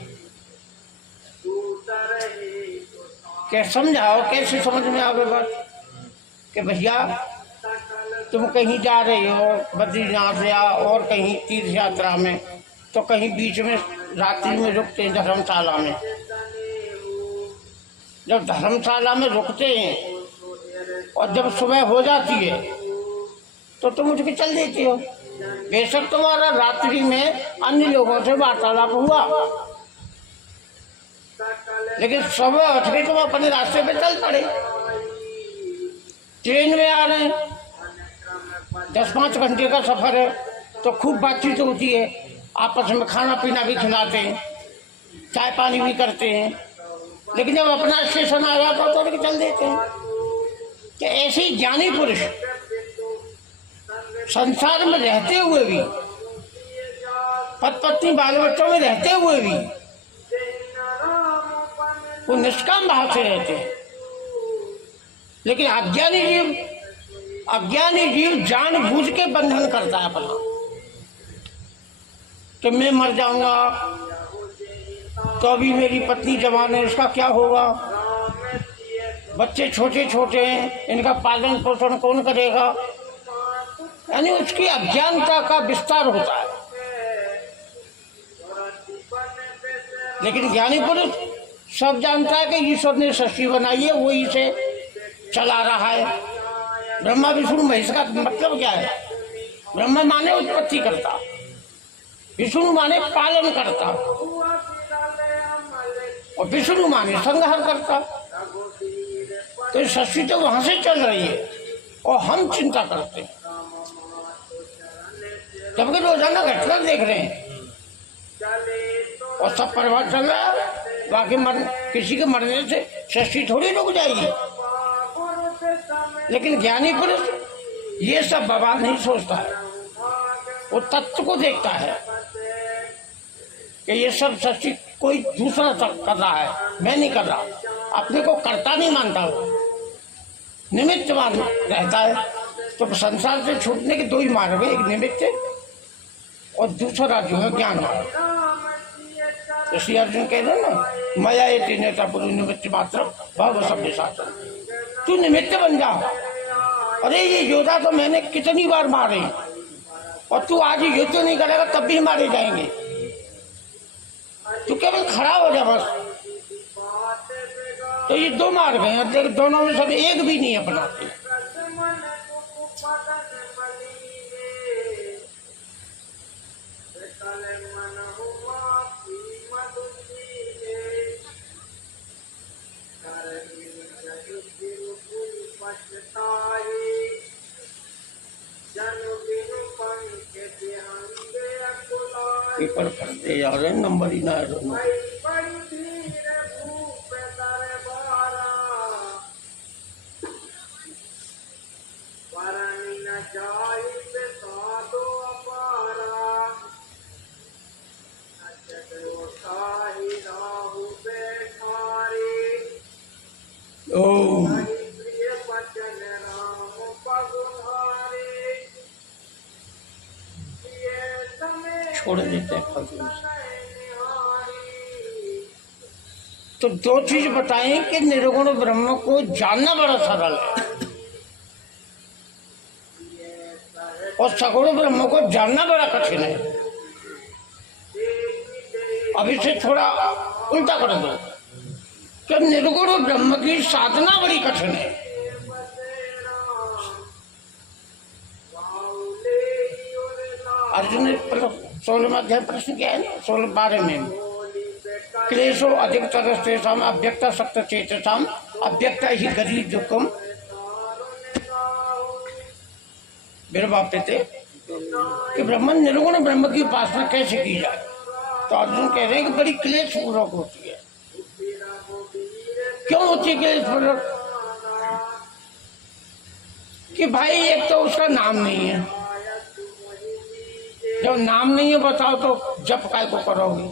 क्या समझाओ, कैसे समझ में आवे बात कि भैया तुम कहीं जा रहे हो बद्रीनाथ या और कहीं तीर्थ यात्रा में, तो कहीं बीच में रात्रि में रुकते हैं धर्मशाला में। जब धर्मशाला में रुकते हैं और जब सुबह हो जाती है तो तुम उठ के चल देते हो। बेशक तुम्हारा रात्रि में अन्य लोगों से वार्तालाप हुआ, लेकिन सुबह उठ के तुम अपने रास्ते पे चल पड़े। ट्रेन में आ रहे हैं, 10-5 घंटे का सफर है, तो खूब बातचीत होती है, आपस में खाना पीना भी खिलाते हैं, चाय पानी भी करते हैं, लेकिन जब अपना स्टेशन आ जाता तो उठ के चल देते हैं। कि ऐसे ही ज्ञानी पुरुष संसार में रहते हुए भी, पति पत्नी बाल बच्चों में रहते हुए भी वो निष्काम भाव से रहते हैं। लेकिन अज्ञानी जीव जानबूझ के बंधन करता है अपना कि मैं मर जाऊंगा तो अभी मेरी पत्नी जवान है, इसका क्या होगा, बच्चे छोटे छोटे हैं, इनका पालन पोषण कौन करेगा। यानी उसकी अज्ञानता का विस्तार होता है। लेकिन ज्ञानी पुरुष सब जानता है कि ईश्वर ने सृष्टि बनाई है, वो इसे चला रहा है। ब्रह्मा विष्णु महेश का मतलब क्या है? ब्रह्मा माने उत्पत्ति करता, विष्णु माने पालन करता, और विष्णु माने संहार करता। तो सृष्टि तो वहां से चल रही है और हम चिंता करते हैं, जबकि रोजाना घटना देख रहे हैं और सब परिवार चल रहा है। बाकी किसी के मरने से सृष्टि थोड़ी रुक जाएगी। लेकिन ज्ञानी पुरुष ये सब बवाल नहीं सोचता है, वो तत्व को देखता है कि ये सब सृष्टि कोई दूसरा कर रहा है, मैं नहीं कर रहा। अपने को कर्ता नहीं मानता, वो निमित्त मान रहता है। तो संसार से छूटने के दो ही मार्ग है, एक निमित्त और दूसरा जो है ज्ञान मार्ग। तो श्री अर्जुन कह रहे ना, मया ये नेता पुरु निमित्त मात्र भव सभ्य शासन। तू निमित्त बन जा। अरे ये योद्धा तो मैंने कितनी बार मारे, और तू आज युद्ध नहीं करेगा तब भी मारे जाएंगे। तू केवल खड़ा हो जा बस। तो ये दो मार्ग हैं, दोनों में सब एक भी नहीं अपनाते। पेपर पढ़ते जा रहे हैं, नंबर ही ना है दोनों। छोड़ देते हैं फालतू। तो दो चीज बताएं कि निर्गुण ब्रह्म को जानना बड़ा सरल है और सगुण ब्रह्म को जानना बड़ा कठिन है। अब इसे थोड़ा उल्टा कर दो कि निर्गुण ब्रह्म की साधना बड़ी कठिन है। अर्जुन ने 16वां अध्याय प्रश्न किया है ना, 16-12 में, क्लेशो अधिक तरस्तेषाम अव्यक्त सप्त चेतसाम अव्यक्त ही गरीब दुखम मेरे बाप पे थे कि ब्रह्म निर्गुण ब्रह्म की उपासना कैसे की जाए। तो अर्जुन कह रहे हैं कि बड़ी क्लेश पूर्वक होती है। क्यों होती है क्लेश पूर्वक? कि भाई एक तो उसका नाम नहीं है, जब नाम नहीं है बताओ तो जप काय को करोगे।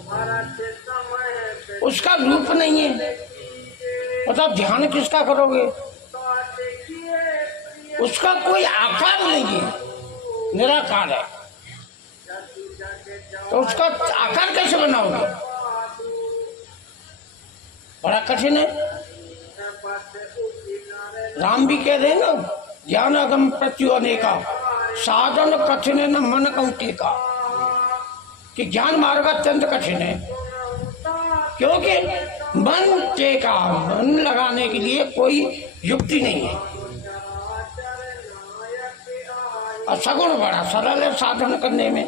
उसका रूप नहीं है, बताओ ध्यान किसका करोगे। उसका कोई आकार नहीं है, निराकार है, तो उसका आकार कैसे बनाओगे? बड़ा कठिन है। राम भी कह रहे हैं ना, ज्ञान अगम प्रत्युने का साधन कठिन है न मन कौटे का, कि ज्ञान मार्ग अत्यंत कठिन है, क्योंकि मन टेका, मन लगाने के लिए कोई युक्ति नहीं है। और सगुण बड़ा सरल है साधन करने में।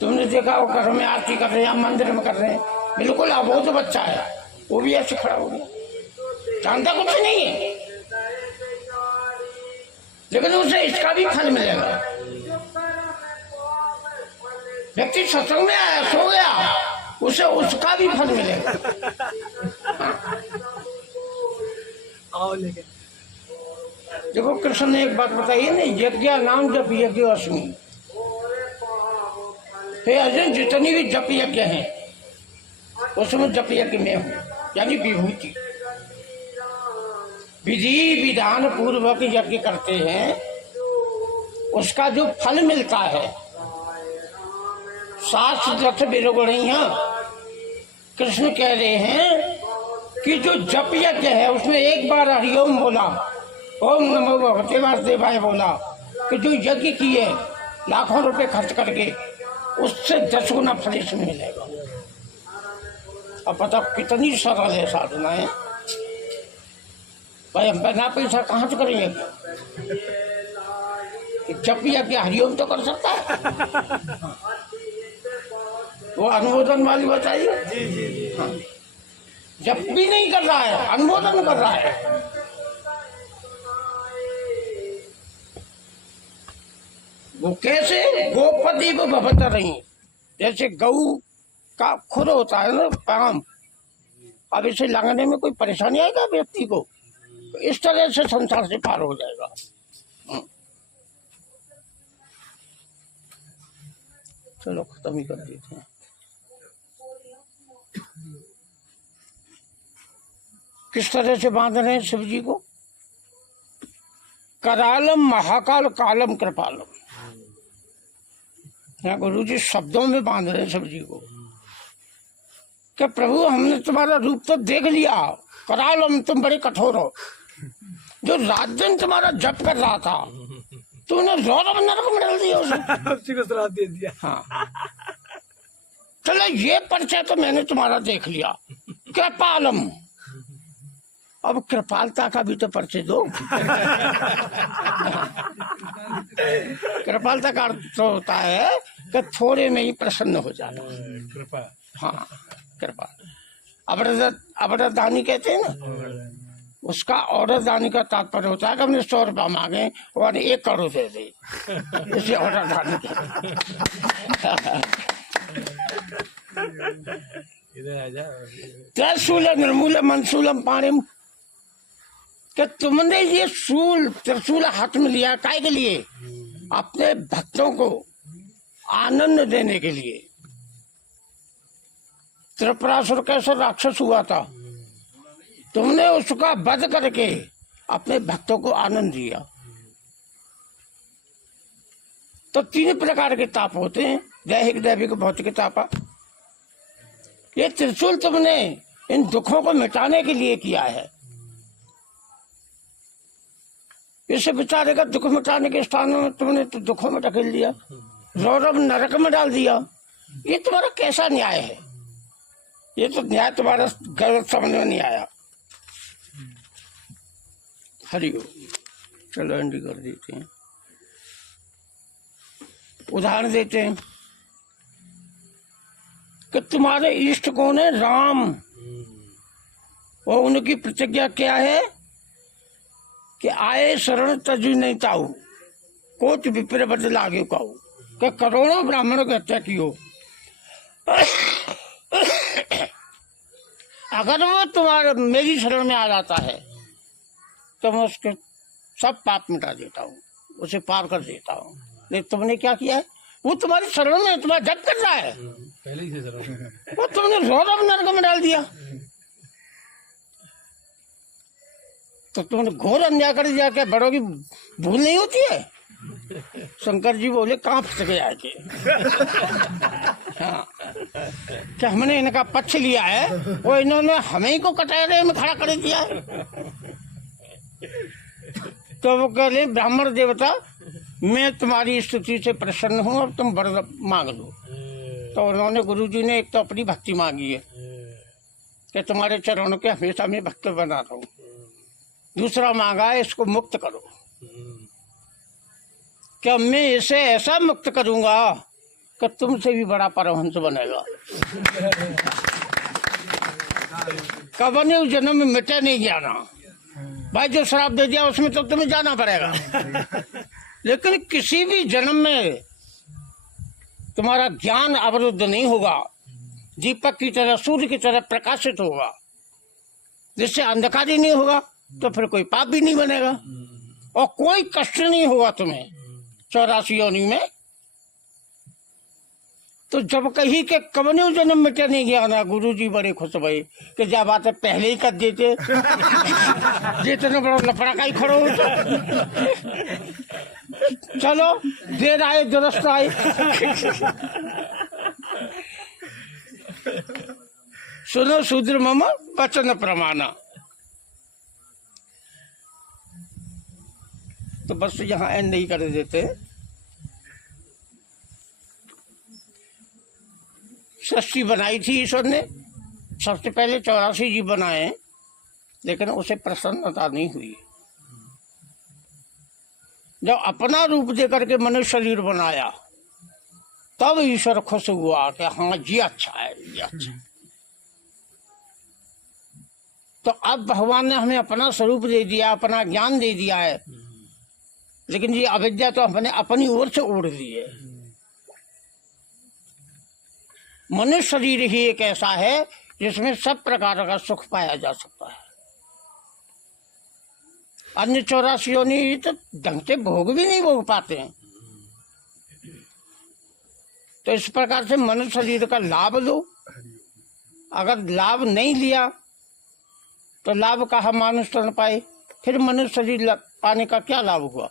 तुमने देखा वो घर में आरती कर रहे हैं या मंदिर में कर रहे हैं, बिल्कुल अबोध बच्चा है, वो भी ऐसे खड़ा हो गया, जानता कुछ नहीं है, लेकिन उसे इसका भी फल मिलेगा। व्यक्ति सत्संग में आया, सो गया, उसे उसका भी फल मिलेगा। देखो कृष्ण ने एक बात बताई है ना, यज्ञ नाम जप यज्ञ अस्मि। हे अर्जुन, जितनी भी जप यज्ञ हैं उसमें जप यज्ञ में हूँ, यानी विभूति। विधि विधान पूर्वक यज्ञ करते हैं, उसका जो फल मिलता है शास्त्र विरोगणीय। कृष्ण कह रहे हैं कि जो जप यज्ञ है उसमें एक बार हरिओम बोला, ओम नमो भगवते वासुदेवाय बोला, कि जो यज्ञ किए लाखों रुपए खर्च करके, उससे 10 गुना फल इसमें मिलेगा। अब पता कितनी सरल है साधना है भाई। हम बिना पैसा कहाँ से करेंगे? जप यज्ञ हरिओम तो कर सकता है। वो अनुमोदन वाली बताइए। हाँ। जप भी नहीं कर रहा है, अनुमोदन कर रहा है। वो कैसे? गोपति को भवत रही, जैसे गऊ का खुर होता है ना काम, अब इसे लांगने में कोई परेशानी आएगा व्यक्ति को, तो इस तरह से संसार से पार हो जाएगा। चलो खत्म ही कर देते हैं। किस तरह से बांध रहे हैं शिव जी को? करालम महाकाल कालम कृपालम। यहाँ गुरु जी शब्दों में बांध रहे हैं शिव जी को, कि प्रभु हमने तुम्हारा रूप तो देख लिया, करालम तुम बड़े कठोर हो। जो रात दिन तुम्हारा जप कर रहा था, तूने रौरव नरक में डाल दिया उसे, श्राप दे दिया। हाँ, चलो ये परिचय तो मैंने तुम्हारा देख लिया, कृपालम। अब कृपालता का भी तो परिचय दो। कृपालता का अर्थ तो होता है कि थोड़े में ही प्रसन्न हो जाना। कृपा, हाँ कृपा। अवरदानी दानी कहते हैं ना, उसका ऑर्डर दानी का तात्पर्य होता है कि हमने 100 रुपया मांगे और 1 करोड़ दे दी, इसे ऑर्डर दानी त्रिशूल निर्मूल मनसूलम पाणिम, कि तुमने ये शूल त्रिशूल हाथ में लिया काय के लिए? अपने भक्तों को आनंद देने के लिए। त्रिपुरासुर कैसा राक्षस हुआ था, तुमने उसका वध करके अपने भक्तों को आनंद दिया। तो 3 प्रकार के ताप होते हैं, दैहिक दैविक भौतिक ताप। ये त्रिशूल तुमने इन दुखों को मिटाने के लिए किया है। इसे बेचारे का दुख मिटाने के स्थान में तुमने तो दुखों में ढकेल दिया, रौरव नरक में डाल दिया। ये तुम्हारा कैसा न्याय है? ये तो न्याय तुम्हारा गलत समझ में नहीं आया। हरिओम। चलो एंडी कर देते हैं। उदाहरण देते हैं कि तुम्हारे इष्ट कौन है? राम। और उनकी प्रतिज्ञा क्या है कि आए शरण तजु नहीं ताऊ, कोच विप्र बद लागे काऊ, कि करोड़ों ब्राह्मणों की हत्या की हो, अगर वो तुम्हारे मेरी शरण में आ जाता है तो मैं उसके सब पाप मिटा देता हूँ, उसे पार कर देता हूँ। लेकिन तुमने क्या किया है, वो तुम्हारी शरण में तुम्हारा जप कर रहा है, पहले ही से शरण वो तुमने रोज नरक में डाल दिया, तो तुमने घोर अन्याय कर दिया। क्या बड़ों की भूल नहीं होती है? शंकर जी बोले कहाँ फंस गए आके। हाँ, क्या हमने इनका पक्ष लिया है, वो इन्होंने हमें ही को कटहरे में खड़ा कर दिया है। तो वो कह रहे ब्राह्मण देवता मैं तुम्हारी स्तुति से प्रसन्न हूँ, अब तुम वर मांग लो। तो उन्होंने गुरुजी ने एक तो अपनी भक्ति मांगी है कि तुम्हारे चरणों के हमेशा मैं भक्त बना रहा हूँ, दूसरा मांगा है इसको मुक्त करो, क्या मैं इसे ऐसा मुक्त करूंगा कि तुमसे भी बड़ा परमहंस बनेगा, कबने उस जन्म में मिटे नहीं जाना। भाई जो श्राप दे दिया उसमें तो तुम्हें जाना पड़ेगा, लेकिन किसी भी जन्म में तुम्हारा ज्ञान अवरुद्ध नहीं होगा, दीपक की तरह सूर्य की तरह प्रकाशित होगा, जिससे अंधकार ही नहीं होगा, तो फिर कोई पाप भी नहीं बनेगा और कोई कष्ट नहीं होगा तुम्हें 84 योनि में। तो जब कही के कबने जन्म मिटे नहीं गया ना, गुरु जी बड़े खुश भई कि जब बात पहले ही कर देते जितने बड़ा लफड़ा का ही खड़ो होता। चलो देर आए दुरुस्त आए। सुनो शूद्र मम वचन प्रमाणा। तो बस यहाँ एंड नहीं कर देते, सृष्टि बनाई थी ईश्वर ने, सबसे पहले 84 जीव बनाए, लेकिन उसे प्रसन्नता नहीं हुई। जब अपना रूप दे करके मनुष्य शरीर बनाया तब ईश्वर खुश हुआ कि हाँ जी अच्छा है, ये अच्छा है। तो अब भगवान ने हमें अपना स्वरूप दे दिया, अपना ज्ञान दे दिया है, लेकिन ये अविद्या तो हमने अपनी ओर से ओढ़ ली है। मनुष्य शरीर ही एक ऐसा है जिसमें सब प्रकार का सुख पाया जा सकता है। अन्य 84 योनि तो ढंग से भोग भी नहीं भोग पाते हैं। तो इस प्रकार से मनुष्य शरीर का लाभ लो, अगर लाभ नहीं लिया तो लाभ कहाँ मानुष तन पाए, फिर मनुष्य शरीर पाने का क्या लाभ हुआ।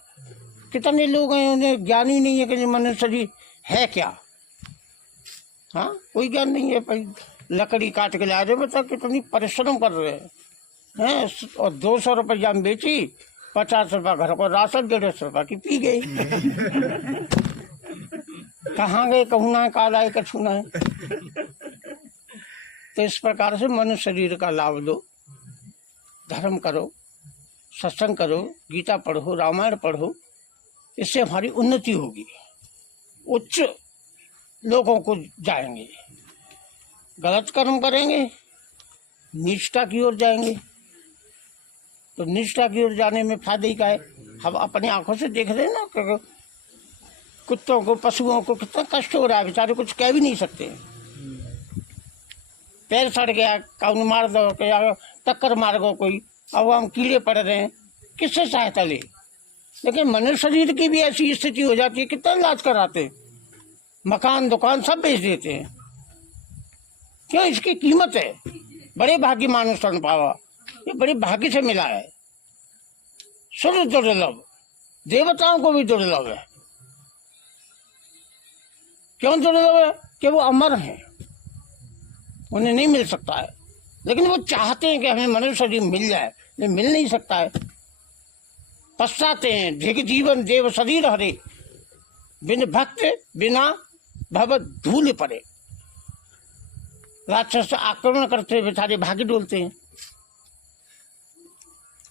कितने लोग हैं उन्हें ज्ञान ही नहीं है कि मनुष्य शरीर है क्या। हाँ, कोई ज्ञान नहीं है। भाई लकड़ी काट के ला रहे, बता कितनी परिश्रम कर रहे हैं, और 200 रुपया में बेची, 50 रुपया घर को राशन, 150 रुपया की पी गई। कहाँ गए, कहूँ ना काल आए कछू ना है। तो इस प्रकार से मनुष्य शरीर का लाभ लो, धर्म करो, सत्संग करो, गीता पढ़ो, रामायण पढ़ो, इससे हमारी उन्नति होगी, उच्च लोगों को जाएंगे। गलत कर्म करेंगे निष्ठा की ओर जाएंगे, तो निष्ठा की ओर जाने में फायदा ही क्या है। हम अपनी आंखों से देख रहे हैं ना कि कुत्तों को, पशुओं को कितना कष्ट हो रहा है, बेचारे कुछ कह भी नहीं सकते। पैर सड़ गया, कौन मार दो, टक्कर मार गो कोई, अब हम कीड़े पड़ रहे हैं, किससे सहायता ले। लेकिन मनुष्य शरीर की भी ऐसी स्थिति हो जाती है, कितना इलाज कराते, मकान दुकान सब बेच देते हैं। क्यों? इसकी कीमत है। बड़े भाग्य मानुष तन पावा, ये बड़ी भाग्य से मिला है। सुर दुर्लभ, देवताओं को भी दुर्लभ है। क्यों दुर्लभ है? कि वो अमर हैं, उन्हें नहीं मिल सकता है। लेकिन वो चाहते हैं कि हमें मनुष्य शरीर मिल जाए, लेकिन मिल नहीं सकता है। पश्चाते हैं धिक जीवन देव शरीर हरे, बिन भक्त बिना भव धूल पड़े। राक्षस आक्रमण करते हुए बेचारे भाग्य डोलते हैं,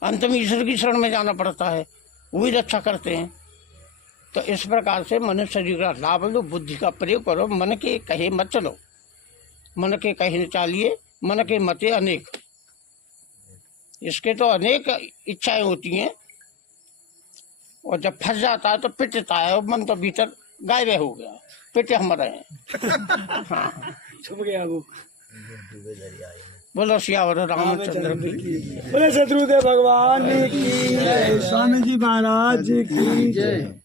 अंत में ईश्वर की शरण में जाना पड़ता है, वही रक्षा करते हैं। तो इस प्रकार से मनुष्य शरीर का लाभ लो, बुद्धि का प्रयोग करो, मन के कहे मत चलो, मन के कहे न चालिए, मन के मते अनेक। इसके तो अनेक इच्छाएं होती हैं, और जब फंस जाता है तो पिटता है, और मन तो भीतर गायब हो गया, पिटे हम रहे। हाँ, छुप गया वो। बोलो सियावर रामचंद्र की। बोले शत्रुदेव भगवान की जय, स्वामी जी महाराज की जय।